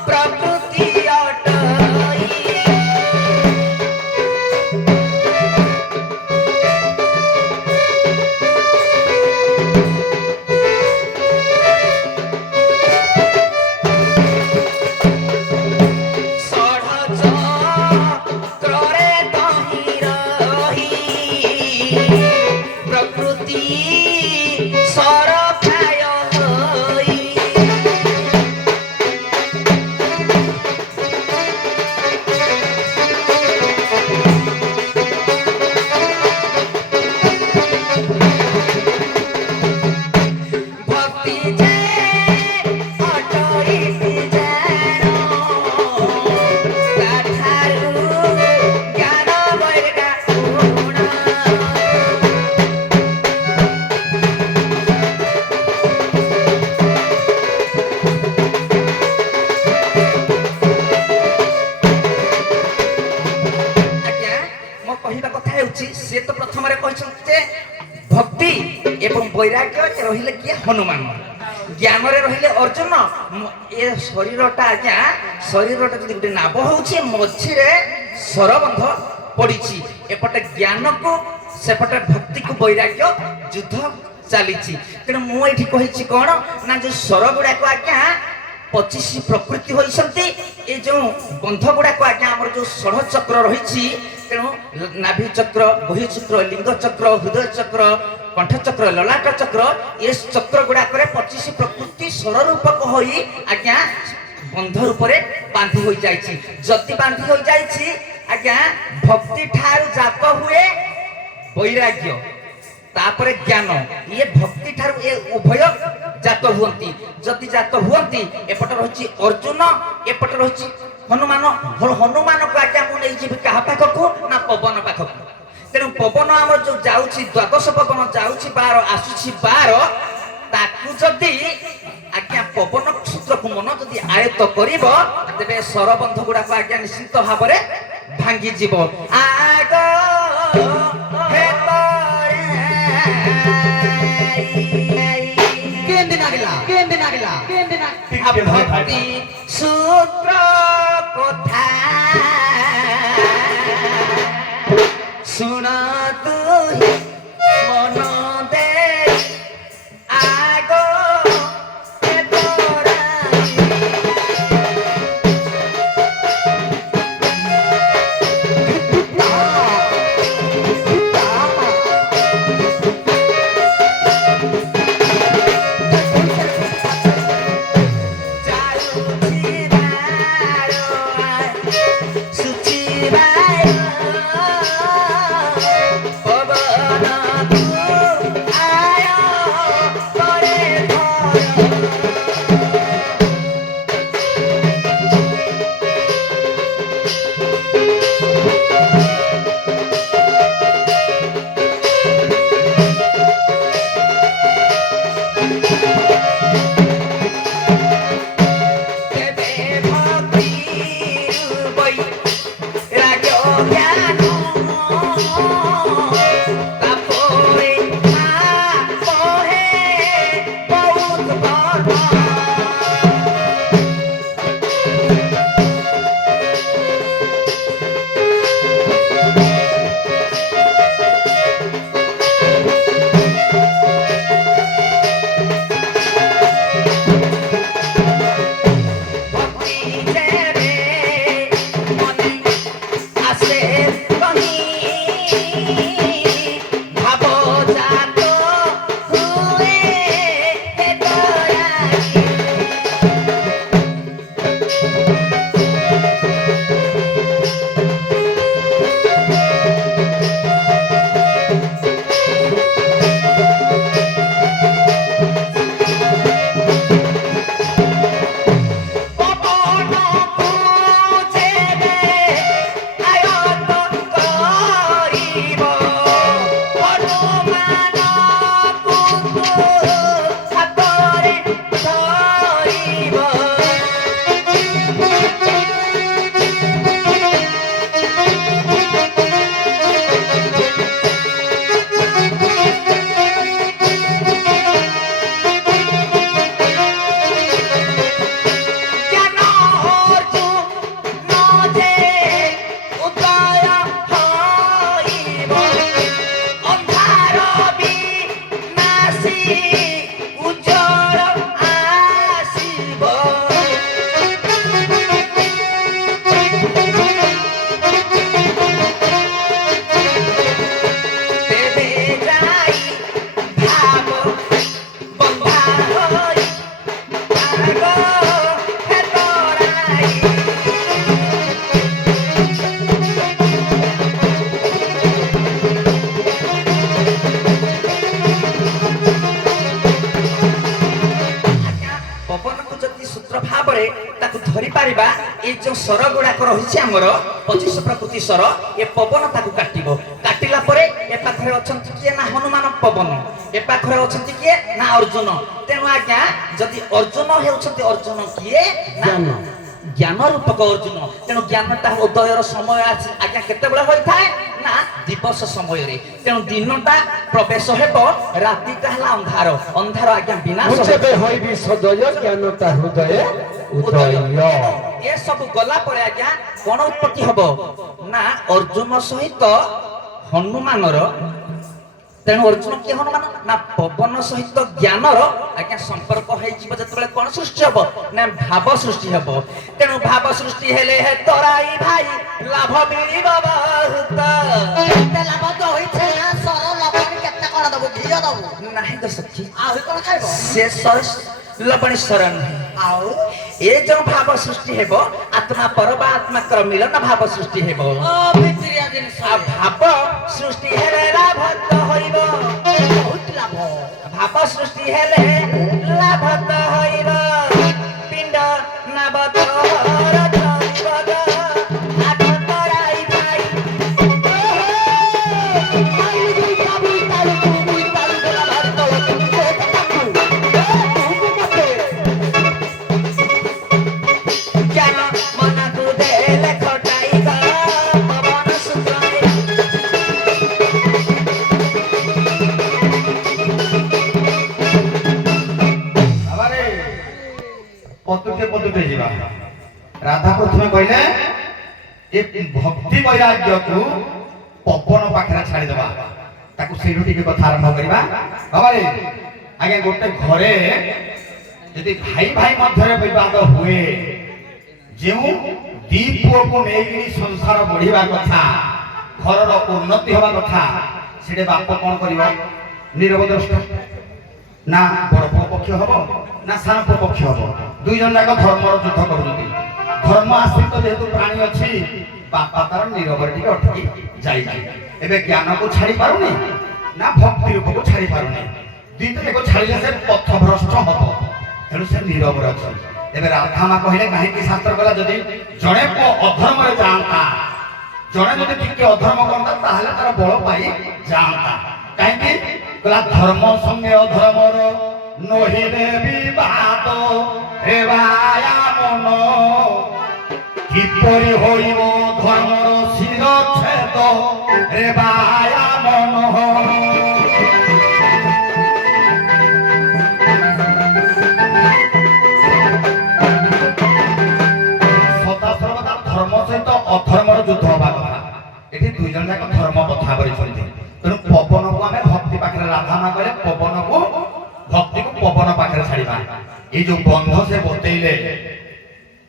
প্রকৃতি অটই প্রকৃতি সরকায় হই ভক্তি যে অটইতি জানো তাঠারু জ্ঞান বৈরাগ্য গুণ ଆଜ୍ଞା ମୋ କହିବା କଥା ହେଉଛି ସେ ତ ପ୍ରଥମରେ କହିଛନ୍ତି ଯେ ଭକ୍ତି ଏବଂ ବୈରାଗ୍ୟ ରହିଲେ କିଏ ହନୁମାନ ଜ୍ଞାନରେ ରହିଲେ ଅର୍ଜୁନ ଏ ଶରୀରଟା ଆଜ୍ଞା ଶରୀରଟା ଯଦି ଗୋଟେ ନାବ ହେଉଛି ମଝିରେ ସରବନ୍ଧ ପଡ଼ିଛି ଏପଟେ ଜ୍ଞାନକୁ ସେପଟେ ଭକ୍ତିକୁ ବୈରାଗ୍ୟ ଯୁଦ୍ଧ ଚାଲିଛି ତେଣୁ ମୁଁ ଏଠି କହିଛି କ'ଣ ନା ଯୋଉ ସ୍ୱର ଗୁଡାକ ଆଜ୍ଞା 25 ପ୍ରକୃତି ହୋଇଛନ୍ତି। ଏ ଯେଉଁ ବନ୍ଧ ଗୁଡାକ ଆଜ୍ଞା ଆମର ଯୋଉ ଷୋଳ ଚକ୍ର ରହିଛି, ତେଣୁ ନାଭି ଚକ୍ର, ବହି ଚକ୍ର, ଲିଙ୍ଗ ଚକ୍ର, ହୃଦୟ ଚକ୍ର, କଣ୍ଠ ଚକ୍ର, ଲଲାଟ ଚକ୍ର, ଏ ଚକ୍ର ଗୁଡାକରେ 25 ପ୍ରକୃତି ଷୋଳ ରୂପକ ହୋଇ ଆଜ୍ଞା ବନ୍ଧ ରୂପରେ ବାନ୍ଧି ହୋଇଯାଇଛି। ଯଦି ବାନ୍ଧି ହୋଇଯାଇଛି ଆଜ୍ଞା ଭକ୍ତି ଠାରୁ ଜାତ ହୁଏ ବୈରାଗ୍ୟ, ତାପରେ ଜ୍ଞାନ। ଇଏ ଭକ୍ତି ଠାରୁ ଏ ଉଭୟ ଜାତ ହୁଅନ୍ତି। ଯଦି ଜାତ ହୁଅନ୍ତି, ଏପଟେ ରହିଛି ଅର୍ଜୁନ, ଏପଟେ ରହିଛି ହନୁମାନ। ହନୁମାନଙ୍କୁ ଆଜ୍ଞା ମୁଁ ନେଇଯିବି କାହା ପାଖକୁ ନା ପବନ ପାଖକୁ। ତେଣୁ ପବନ ଆମର ଯୋଉ ଯାଉଛି, ଦ୍ୱାଦଶ ପବନ ଯାଉଛି 12 ଆସୁଛି 12, ତାକୁ ଯଦି ଆଜ୍ଞା ପବନ ସୂତ୍ରକୁ ମନ ଯଦି ଆୟତ୍ତ କରିବ, ତେବେ ସରବନ୍ଧ ଗୁଡାକ ଆଜ୍ଞା ନିଶ୍ଚିତ ଭାବରେ ଭାଙ୍ଗିଯିବ। ଆଗ ଭକ୍ତି ସୂତ୍ର କଥା ଶୁଣ ତୁ ମନ ଦେ ଆଗ ସ୍ୱର ଗୁଡାକ ରହିଛି ଆମର 25 ପ୍ରକୃତି ସ୍ୱର। ଏ ପବନ ତାକୁ କାଟିବ। କାଟିଲା ପରେ ଏ ପାଖରେ ଅଛନ୍ତି କିଏ ନା ହନୁମାନ ପବନ, ଏ ପାଖରେ ଅଛନ୍ତି କିଏ ନା ଅର୍ଜୁନ। ତେଣୁ ଆଜ୍ଞା ଯଦି ଅର୍ଜୁନ ହେଉଛନ୍ତି ଅର୍ଜୁନ କିଏ ନା ଜ୍ଞାନ ରୂପକ ଅର୍ଜୁନ। ତେଣୁ ଜ୍ଞାନଟା ଉଦୟର ସମୟ ଅଛି ଆଜ୍ଞା କେତେବେଳେ ହୋଇଥାଏ ନା ଦିବସ ସମୟରେ। ତେଣୁ ଦିନଟା ପ୍ରବେଶ ହେବ, ରାତିଟା ହେଲା ଅନ୍ଧାର। ଅନ୍ଧାର ଆଜ୍ଞା ବିନାଶ ହୋଇବି ସଦୟ ଜ୍ଞାନଟା ହୃଦୟ ଉଦୟ। ଏ ସବୁ ଗଲା ପରେ ଆଜ୍ଞା କଣ ଉତ୍ପତ୍ତି ହବ ନା ଅର୍ଜୁନ ସହିତ ହନୁମାନର तेणु अर्जुन किए हनुमान ना पवन सहित ज्ञानर आज्ञा संपर्क हो जो कौन सृष्टि हम ना भाव सृष्टि हम तेणु भाव सृष्टि हेले हे तराई भाई लाभ मिल बहुत କେତେ ଲାଭ ତ ହୋଇছে ନା ସର ଲବଣୀ କେତେ କଣ ଦବୁ ଘିଅ ଦବୁ नहीं तो सखी ଆହୁରି କଣ ଖାଇବ से सर लवणी शरण ଆଉ ये जो भाव सृष्टि हेब आत्मा पर बा आत्माकर मिलन भाव सृष्टि हेब ଓ ଭିତରିଆ ଜିନିଷ आ भाव सृष्टि हेले लाभ तो होइब ବହୁତ ଲାଭ भाव सृष्टि हेले लाभ तो होइब पिंड नवत ବାବାରେ ପଦୁଟେ ଯିବା ରାଧା ପ୍ରଥମେ କହିଲେ ଏ ଭକ୍ତି ବୈରାଗ୍ୟକୁ ପବନ ପାଖରେ ଛାଡ଼ିଦେବା ତାକୁ ସେଇଠୁ ଟିକେ କଥା ଆରମ୍ଭ କରିବା ବାବାରେ ଆଜ୍ଞା ଗୋଟେ ଘରେ ଯଦି ଭାଇ ଭାଇ ମଧ୍ୟରେ ବିବାଦ ହୁଏ ଯେଉଁ ଦି ପୁଅକୁ ନେଇକି ସଂସାର ବଢିବା କଥା ଘରର ଉନ୍ନତି ହେବା କଥା ସେଠି ବାପ କଣ କରିବ ନିରବ ଦ୍ରଷ୍ଟା ନା ବଡ ପୁଅ ପକ୍ଷ ହବ ନା ସାନ ପୁଅ ପକ୍ଷ ହବ ଦୁଇ ଜଣ ଯାକ ଧର୍ମର ଯୁଦ୍ଧ କରୁଛନ୍ତି ଧର୍ମ ଆଶ୍ରିତ ଯେହେତୁ ପ୍ରାଣୀ ଅଛି ବାପା ତାର ନିରବରେ ଟିକେ ଅଟକି ଯାଇଛି ଏବେ ଜ୍ଞାନକୁ ଛାଡି ପାରୁନି ନା ଭକ୍ତି ରୂପକୁ ଛାଡି ପାରୁନି ଦୁଇଟା ଯାକ ଛାଡ଼ିଲେ ସେ ପଥଭ୍ରଷ୍ଟ ହବ ତେଣୁ ସେ ନିରବରେ ଅଛି ଏବେ ରାଧା ମା କହିଲେ କାହିଁକି ଶାସ୍ତ୍ର କଲା ଯଦି ଜଣେ ପୁଅ ଅଧର୍ମରେ ଯାଆନ୍ତା ଜଣେ ଯଦି ଟିକେ ଅଧର୍ମ କରନ୍ତା ତାହେଲେ ତାର ବଳ ପାଇ ଯାଆନ୍ତା କାହିଁକି କହିଲା ଧର୍ମ ସଙ୍ଗେ ଅଧର୍ମର ନହିଲେ ବିବାଦ ହେବାୟା ମନ କିପରି ହୋଇବ ଧର୍ମର ଶିରଚ୍ଛେଦ ହେବାୟା ମନ ସଦାସର୍ବଦା ଧର୍ମ ସହିତ ଅଧର୍ମର ଯୁଦ୍ଧ ହେବା କଥା ଏଠି ଦୁଇ ଜଣ ଯାକ ଧର୍ମ କଥା କରିଛନ୍ତି ତେଣୁ ପବନକୁ ଆମେ ଭକ୍ତି ପାଖରେ ରାଧା ମା କହିଲେ ପବନକୁ ଭକ୍ତିକୁ ପବନ ପାଖରେ ଛାଡ଼ିବା ଏଇ ଯୋଉ ବନ୍ଧ ସେ ବତେଇଲେ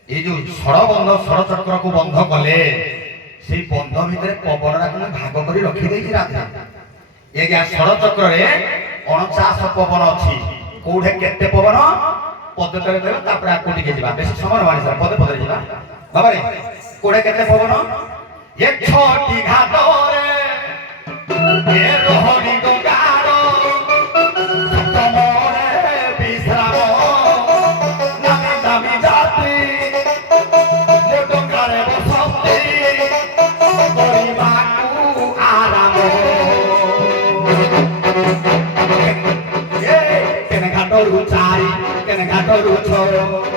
ଏଇ ଯୋଉ ଷଡ଼ବନ୍ଧ ଷଡ଼ଚକ୍ରକୁ ବନ୍ଧ କଲେ ସେଇ ବନ୍ଧ ଭିତରେ ପବନଟାକୁ ମୁଁ ଭାଗ କରି ରଖିଦେଇଛି ରାଧା ଆଜ୍ଞା ଷଡ଼ଚକ୍ରରେ 49 ପବନ ଅଛି କୋଉଠି କେତେ ପବନ ପଦତରେ ଦେବେ ତାପରେ ଆକୁ ଟିକେ ଯିବା ବେଶୀ ସମୟ ନବାନି ସାର୍ ପଦେ ପଦରେ ଯିବା ବାବାରେ କୋଉଠି କେତେ ପବନ ଏ ଛଟି ଘାଟରେ ଏ ରୋହଣୀ ଗଙ୍ଗାର ତମରେ ବିଶ୍ରାମ ନାମି ଦାମି ଯାତ୍ରୀ ମୋ ଡଙ୍ଗାରେ ବସନ୍ତି କରିବାକୁ ଆରାମ କେନେ ଘାଟରୁ ଚାରି କେନେ ଘାଟରୁ ଛଅ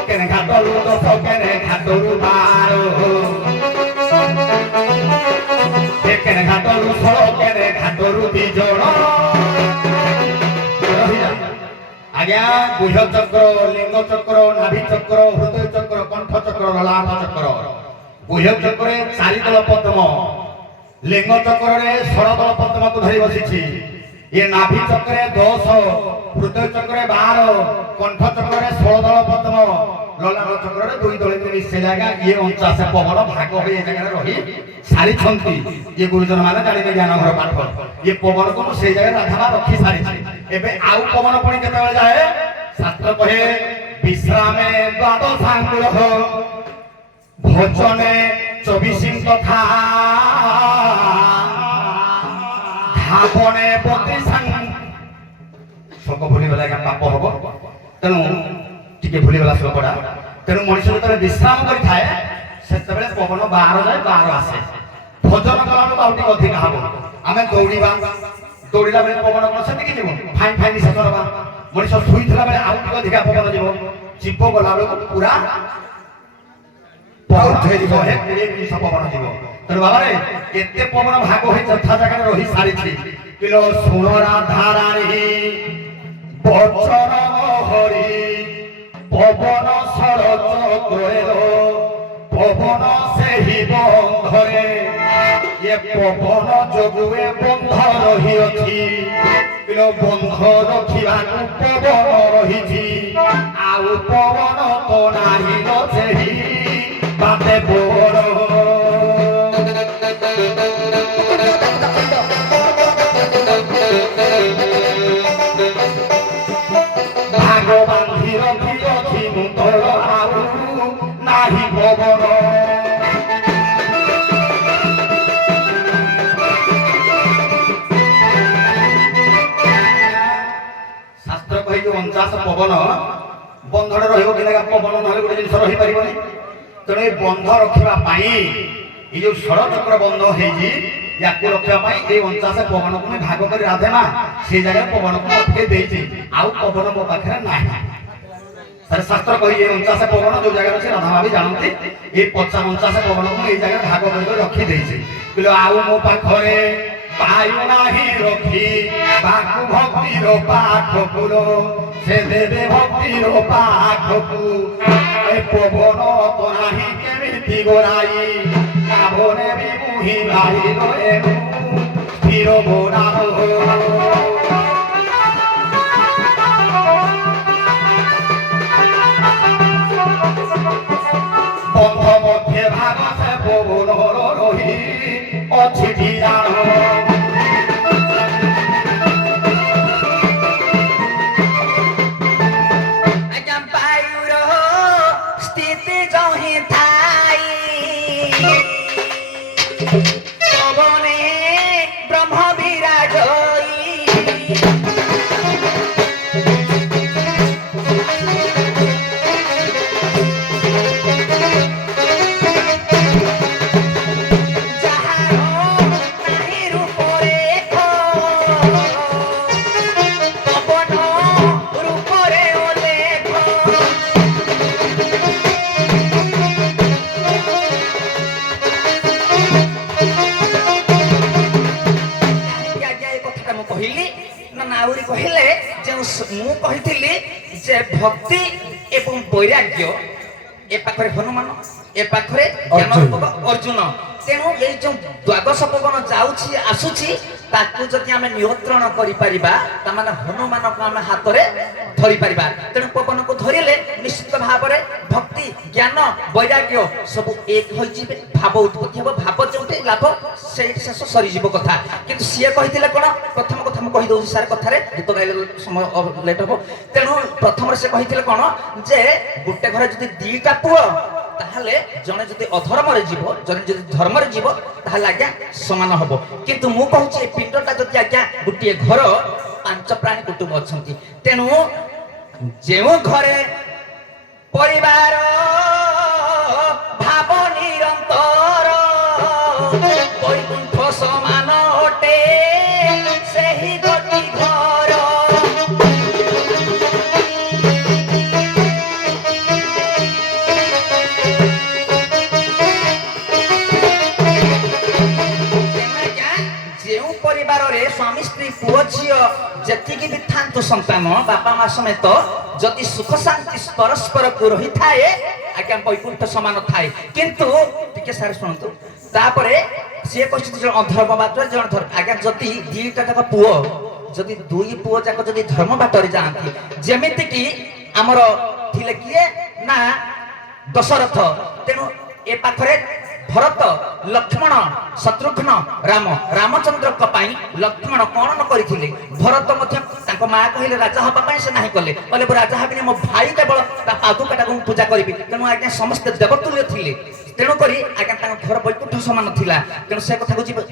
କେନେ ଘାଟରୁ 10 କେନେ ଘାଟରୁ 12 କେନେ ଘାଟରୁ 16 କେନେ ଘାଟରୁ 2 ଜଣ ଆଜ୍ଞା ଗୁହ୍ୟ ଚକ୍ର ଲିଙ୍ଗ ଚକ୍ର ନାଭି ଚକ୍ର ହୃଦୟ ଚକ୍ର କଣ୍ଠ ଚକ୍ର ଲଲାଟ ଚକ୍ର ଗୁହ୍ୟ ଚକ୍ରରେ 4 ଦଳ ପଦ୍ମ ଲିଙ୍ଗ ଚକ୍ରରେ 16 ଦଳ ପଦ୍ମକୁ ଧରି ବସିଛି ये नाभि चक्रे 10 हृदय चक्रे 12 कंठ चक्रे 16 दल पद्म ललाट चक्रे 2 दल मिसे जाएगा ये 49 पवन भाग हो ये जगह रही सारी छंती ये गुरुजन माने जानिबे ज्ञान घर पाठ ये पवन को से जगह राधा रखी सारी एबे आउ पवन पणी केते बेले जाए शास्त्र कहे विश्रामे द्वादशांकुल भोजने 24 तथा धापने 32 शोक भूली गला का पाप हबो तेनु टिके भूली गला शोकडा तेनु मनुष्य जतरे विश्राम करि थाए सेते बेले पवन 12 जाय 12 आसे भोजन कलानो बाउटी अधिक हबो आमे दौड़ीला बेले पवन कोन सेति कि जीव फाइन फाइन से करबा मनुष्य सुइथला बेले आउटी अधिक पवन जीव जीव गला बेले पूरा बहुत धेरी हो एक सब पवन जीव तेणु बाबा रे केते पवन भाग होई जथा जगह रही सारी छी किलो सुनरा धाराणी बचन हरि पवन सरच कोएलो पवन सेहि बंधरे ଏ ପବନ ଯୋଗୁ ଏ ବନ୍ଧ ରହିଅଛି ବନ୍ଧ ରଖିବାକୁ ପବନ ରହିଛି ଆଉ ପବନ ତ ନାହିଁ ନ ସେହି ବାଟେ ପବନ ଭାଗ ବାନ୍ଧି ରଖିଅଛି ମୁଣ୍ଡଳ ଆଉ ନାହିଁ ପବନ ଶାସ୍ତ୍ର କହିଛି 49 ପବନ ବନ୍ଧରେ ରହିବ କି ନା ପବନ ନହେଲେ ଗୋଟେ ଜିନିଷ ରହିପାରିବନି ତେଣୁ ଏ ବନ୍ଧ ରଖିବା ପାଇଁ ଏ ଯୋଉ ଷଡ଼ଚକ୍ର ବନ୍ଧ ହେଇଛି ୟାକୁ ରଖିବା ପାଇଁ ଏଇ 49 ପବନକୁ ମୁଁ ଭାଗ କରି ରାଧେ ମା ସେ ଜାଗାରେ ପବନକୁ ଅଟକେଇ ଦେଇଛି ଆଉ ପବନ ମୋ ପାଖରେ ନାହିଁ ସାର୍ ଶାସ୍ତ୍ର କହିଛି 49 ପବନ ଯୋଉ ଜାଗାରେ ଅଛି ରାଧା ମା ବି ଜାଣନ୍ତି ଏଇ 50-49 ପବନକୁ ମୁଁ ଏଇ ଜାଗାରେ ଭାଗ କରି ରଖିଦେଇଛି କହିଲେ ଆଉ ମୋ ପାଖରେ ପାୟୁ ନାହିଁ ରଖି ବାକୁ ଭକ୍ତିର ପାଖକୁ ସେ ଦେବେ ଭକ୍ତିର ପାଖକୁ ଏ ପବନ ତ ନାହିଁ କେମିତି ଗୋରାଇ ନାଭରେ ବି ମୁହିଁ ବାহিର ଏଣୁ ସ୍ଥିର ମୋରାର ବନ୍ଧ ମଧ୍ୟରେ ଭାଗ ସେ ପବନର ରହି ଅଛି ଢିରାଣ भक्ति एवं वैराग्य ए पाखरे हनुमान ए पाखरे अर्जुन तेणु ये जो द्वादश पवन जाउछि आसुछि ताकू जदि आमे नियंत्रण करि परिबा त माने हनुमान को आमे हाथ रे धरि परिबा तेणु पवन को धरिले निश्चित भाव रे भक्ति ज्ञान वैराग्य सब एक होई जिवे भाव उत्पत्ति हो भाव जोटे लाभ से शेष सरी जीव कथा किंतु सिए कहिथिले कोन प्रथम कथा म कहि दउछि सारे कथा रे गीत गाइले समय लेट हो तेणु प्रथम रे से कहिथिले कोन जे गुटे घरे जदि दीटा पुओ ताहले जने जदि अधर्म रे जीव जने जदि धर्म रे जीव ताहले आज्ञा समान हबो किंतु मु कहूछि ए पिंडटा जदि आज्ञा गुटिए घर पांच प्राणी कुटुंब अछंती तेणु जेउ घरे परिवार भाव निरंतर वैकुंठ समान अटे सेही गति घर जेउ परिवार रे स्वामी स्त्री पुओ झियो जेतिकी भी थांतु संतान बापा मा समेत जदि सुख शांति परस्पर को रही थाए आज्ञा वैकुंठ समान थाए किंतु टिके सारे सुनतु तापरे से कहछि जे अधर्म बाटर जण धर्म आज्ञा जदि दीटा तक पुओ जदि दुई पुओ जाक जदि धर्म बाटर जांती जेमिति कि हमर थिले किए ना दशरथ तेनु ए पाखरे भरत लक्ष्मण शत्रुघ्न राम रामचंद्र कपाई लक्ष्मण कौन न करिथिले भरत मध्य ताको मां कहिले राजा हबा पई से नाही कले कले राजा हबिने मो भाई केवल ता पादुकाटा को पूजा करिबि तेनु आज्ञा समस्त देवतुल्य थिले तेनु करी आज्ञा ताको घर वैकुंठ समान थिला तेनु से कथा को जीव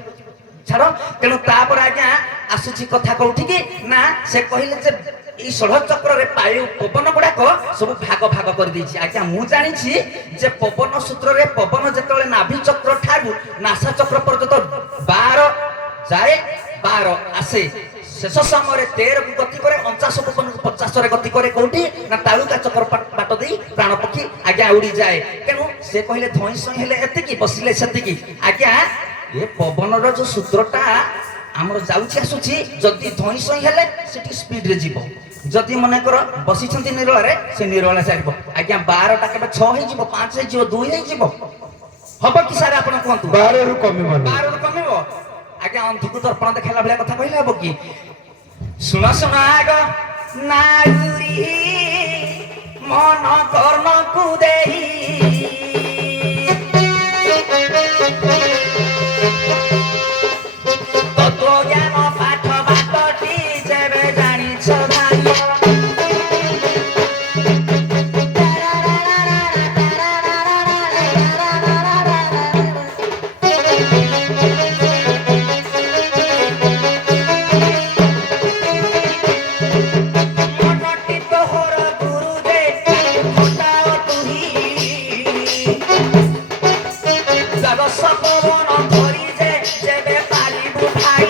छाड़ो तेनु तापर आज्ञा आसुची कथा कोठी कि ना से कहिले जे ई षड़चक्र रे पायु पवन गुडाक सब भाग भाग कर देछि आज्ञा मु जानि छी जे पवन सूत्र रे पवन जेतले नाभि चक्र ठारू नासा चक्र पर्यंत 12 जाए 12 आसे शेष समय 13 को गति करे 49 पवन 50 रे गति करे कोठी ना तालुका चक्र बाट देई प्राण पक्षी आज्ञा उड़ी जाए तेनु से कहिले धई सई हेले एतिकी बसिले सेतिकी आज्ञा ए पवन रो जो सूत्रटा हमर जाउछि आसुछि जदी धई सई हेले सेठी स्पीड रे जीवो जदि मन कर बसी निरला से निरला चाहब आज्ञा 12 टा के 6 हो 5 हो 2 हो হব কি সারে আপন কুহতু 12 ରୁ କମିବନି। 12 ରୁ কমিব আজ্ঞা অন্ধকু দর্পণ দেখাইলা ভଳିয়া কথা কইলে হব কি শুন শুন আগ নাগুরি মন কর্মকু দেহি তত্ত্ব জ্ঞান পাঠ বাটটি যেবে জানিছ ভাই মনটি তোহর গুরু দে ফটাও তুহি জগৎ পবন ধরি যে যেবে পারিবু ভাই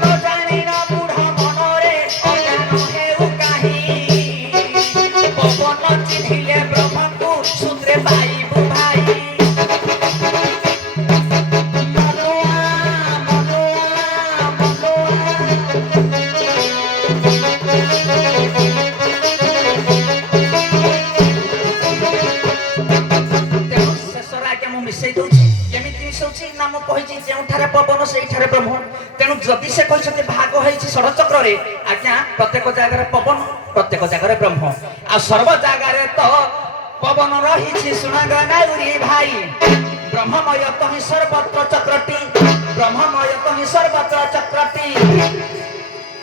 ন জানি ন বুঢ় মনরে অজ্ঞান হেউ কাহি পবন চিন্হিলে ব্রহ্মকু সূত্রে পাইবু ভাই ତେଣୁ ଶେଷରେ ଆଜ୍ଞା ମୁଁ ମିଶେଇ ଦଉଛି କେମିତି ମିଶଉଛି ନା ମୁଁ କହିଛି ଯେଉଁଠାରେ ପବନ ସେଇଠାରେ ବ୍ରହ୍ମ ତେଣୁ ଯଦି ସେ କହିଛନ୍ତି ଭାଗ ହେଇଛି ଷଡ଼ଚକ୍ରରେ ଆଜ୍ଞା ପ୍ରତ୍ୟେକ ଜାଗାରେ ପବନ ପ୍ରତ୍ୟେକ ଜାଗାରେ ବ୍ରହ୍ମ ଆଉ ସର୍ବ ଜାଗାରେ ତ ପବନ ରହିଛି ଶୁଣାଗ ନାଉରି ଭାଇ ବ୍ରହ୍ମମୟ କହି ସର୍ବତ୍ର ଚକ୍ରଟି ବ୍ରହ୍ମମୟ କହି ସର୍ବତ୍ର ଚକ୍ରଟି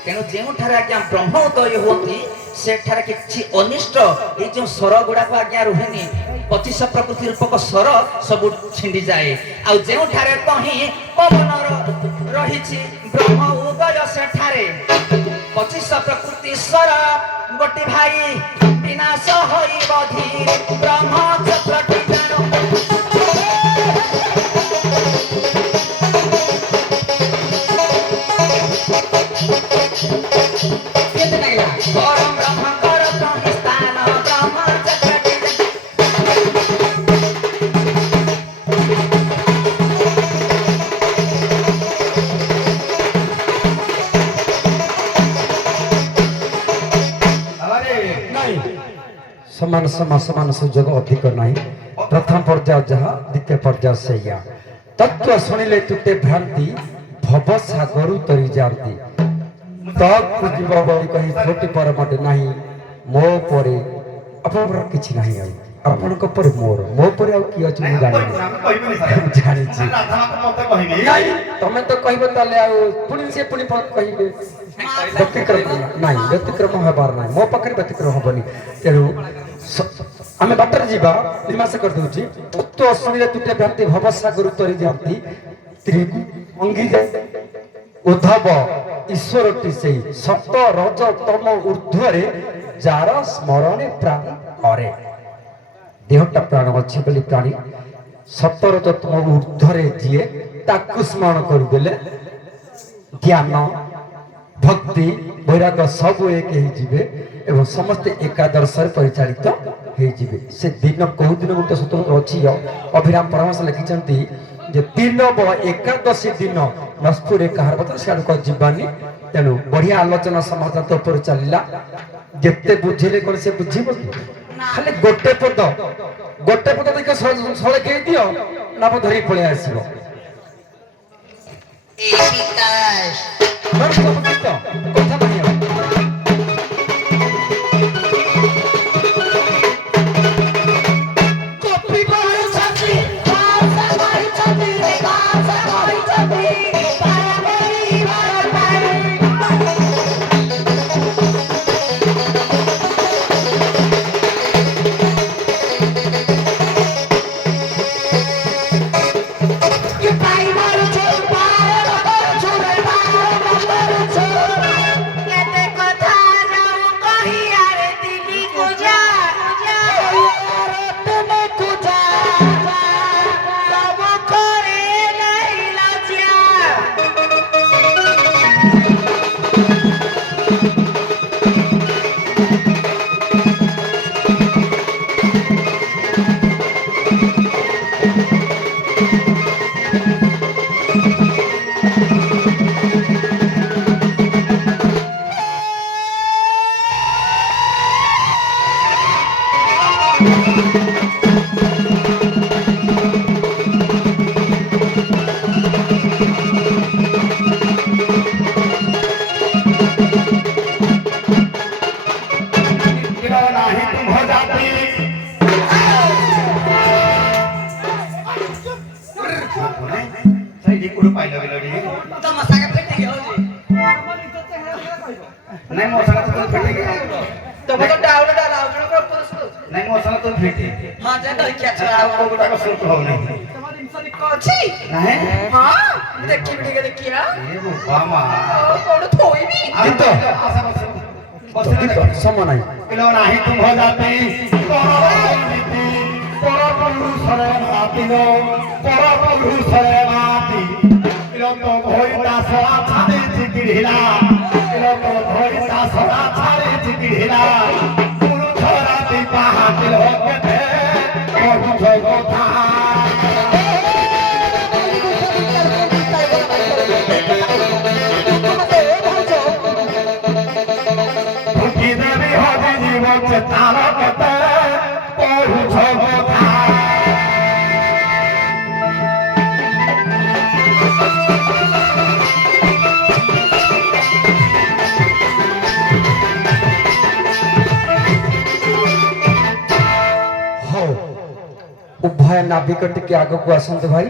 ତେଣୁ ଯେଉଁଠାରେ ଆଜ୍ଞା ବ୍ରହ୍ମ ଉଦୟ ହୁଅନ୍ତି ସେଠାରେ କିଛି ଅନିଷ୍ଟ ଏଇ ଯେଉଁ ସ୍ୱର ଗୁଡାକ ଆଜ୍ଞା ରୁହେନି 25 ପ୍ରକୃତି ରୂପକ ସ୍ୱର ସବୁ ଛିଣ୍ଡିଯାଏ ଆଉ ଯେଉଁଠାରେ ତହିଁ ପବନର ରହିଛି ବ୍ରହ୍ମ ଉଦୟ ସେଠାରେ 25 ପ୍ରକୃତି ସ୍ୱର ଗୋଟି ଭାଇ ବିନାଶ ହୋଇବ ଧୀରେ ବ୍ରହ୍ମ ଚକ୍ରଟି ଜାଣୁ କେତେ ଲାଗିଲା ପରମ ବ୍ରହ୍ମଙ୍କର ତହିଁ ସ୍ଥାନ ବ୍ରହ୍ମ ଚକ୍ରଟି ଆରେ ନାଇଁ ସମାନ ସମାନ ସୁଯୋଗ ଅଧିକ ନାହିଁ ପ୍ରଥମ ପର୍ଯ୍ୟାୟ ଯାହା ଦ୍ୱିତୀୟ ପର୍ଯ୍ୟାୟ ସେଇଆ ତତ୍ତ୍ୱ ଶୁଣିଲେ ତୁଟେ ଭ୍ରାନ୍ତି ଭବ ସାଗରୁ ତରି ଯାଆନ୍ତି ତକୁ ଯିବ ବୋଲି କହି କୋଟି ପରମଟେ ନାହିଁ ମୋ ପରେ ଆପଣଙ୍କର କିଛି ନାହିଁ ଆଉ ଆପଣଙ୍କ ପରେ ମୋର ମୋ ପରେ ଆଉ କିଏ ଅଛି ମୁଁ ଜାଣିନି ଆମେ କହିବୁନି ସାର୍ ମୁଁ ଜାଣିଛି ରାଧାନାଥ ମତେ କହିନି ନାଇଁ ତମେ ତ କହିବ ତାହେଲେ ଆଉ ପୁଣି ସେ ପୁଣି କହିବେ ବ୍ୟତିକ୍ରମ ନାଇଁ ବ୍ୟତିକ୍ରମ ହେବାର ନାହିଁ ମୋ ପାଖରେ ବ୍ୟତିକ୍ରମ ହବନି ତେଣୁ ଆମେ ବାଟରେ ଯିବା ନିମାସ କରିଦେଉଛି ତତ୍ତ୍ୱ ଶୁଣିଲେ ତୁଟେ ଭ୍ରାନ୍ତି ଭବସାଗରୁ ତରି ଯାଆନ୍ତି ଅଙ୍ଗୀ ଉଦ୍ଧବ ଈଶ୍ୱରଟି ସେଇ ସତ ରଜ ତମ ଉର୍ଦ୍ଧ୍ୱରେ ଯାର ସ୍ମରଣେ ପ୍ରାଣ କରେ ଦେହଟା ପ୍ରାଣ ଅଛି ବୋଲି ପ୍ରାଣୀ ସତ ରଜ ତମ ଉର୍ଦ୍ଧ୍ୱରେ ଯିଏ ତାକୁ ସ୍ମରଣ କରିଦେଲେ ଜ୍ଞାନ ଭକ୍ତି ବୈରାଗ ସବୁ ଏକ ହେଇଯିବେ ଏବଂ ସମସ୍ତେ ଏକାଦର୍ଶରେ ପରିଚାଳିତ ହେଇଯିବେ ସେ ଦିନ କୋଉ ଦିନ ଗୋଟେ ସ୍ୱତନ୍ତ୍ର ଅଛି ଅଭିରାମ ପରମହଂସ ଲେଖିଛନ୍ତି ଯେ ଦିନ ଏକାଦଶୀ ଦିନ ନସ୍ପୁରେ କାହାର କଥା ସିଆଡ଼କୁ ଯିବାନି ତେଣୁ ବଢିଆ ଆଲୋଚନା ସମାଧାନ ଉପରେ ଚାଲିଲା ଯେତେ ବୁଝିଲେ କଣ ସେ ବୁଝିବ କି ଖାଲି ଗୋଟେ ପଦ ଦେଖ ସଳଖେଇ ଦିଅ ନାମ ଧରି ପଳେଇ ଆସିବ এই বিকাশ କଥା ନାହିଁ ଆଉ। কপি বলছাতি ভাষা বলছাতি ভাষা বলছাতি পারাবরি ভারতাই কি পাই মারছো পার করছো রে পার করছো কেতে কথা যাও কহি আর দিলি পূজা তুমি পূজা সব করে নাই লাজিয়া ଫିଟି କୋଉଠୁ ପାଇଲ ଗଲଣି ତମ ସାଙ୍ଗେ ଫେଟି ହଉଛି ନାଇଁ ମୋ ସାଙ୍ଗେ ତୁ ଫିଟି ତମେ ତ ଡାଉନ ଡାଉନ ଆପଣଙ୍କର ପୁରୁଷ ନାଇଁ ମୋ ସାଙ୍ଗେ ତୁ ଫିଟି ହଁ ଯେ ଦଇଖିଆ ଆଉ ଛଡା କୋଉ ଗୋଟାକ ସୁଟ ହଉନି ଅଛି ନାହିଁ ହଁ ଦେଖିବି ଟିକେ ଦେଖିବା ଏ ବୋପା ମା କୋଉଠୁ ଥୋଇବି ଗୀତ। ଆଶା ବସ ଗୀତ ସମୟ ନାହିଁ କିଲୋ ନାହିଁ ତୁମ୍ଭ ଜାତି ପରବର୍ତ୍ତୀ ପରପୁରୁଷରେ ମାତିଲ ପରପୁରୁଷରେ ମାତି କିଲୋ ତ ଭଇତା ସଳା ଛାଡ଼ି ଚିକିଡ଼ିଲା କିଲୋ ତ ଭଇତା ସଳା ଛାଡ଼ି ଚିକିଡ଼ିଲା ପୁରୁଷ ରାତି ପାହାତିଲ କେତେ କହୁଛ କଥା ঢুকি দেবী হজি জীবন সে তার কেতে কহুছ কথা ହଉ ଉଭୟ ନାବିକ ଟିକେ ଆଗକୁ ଆସନ୍ତୁ ଭାଇ।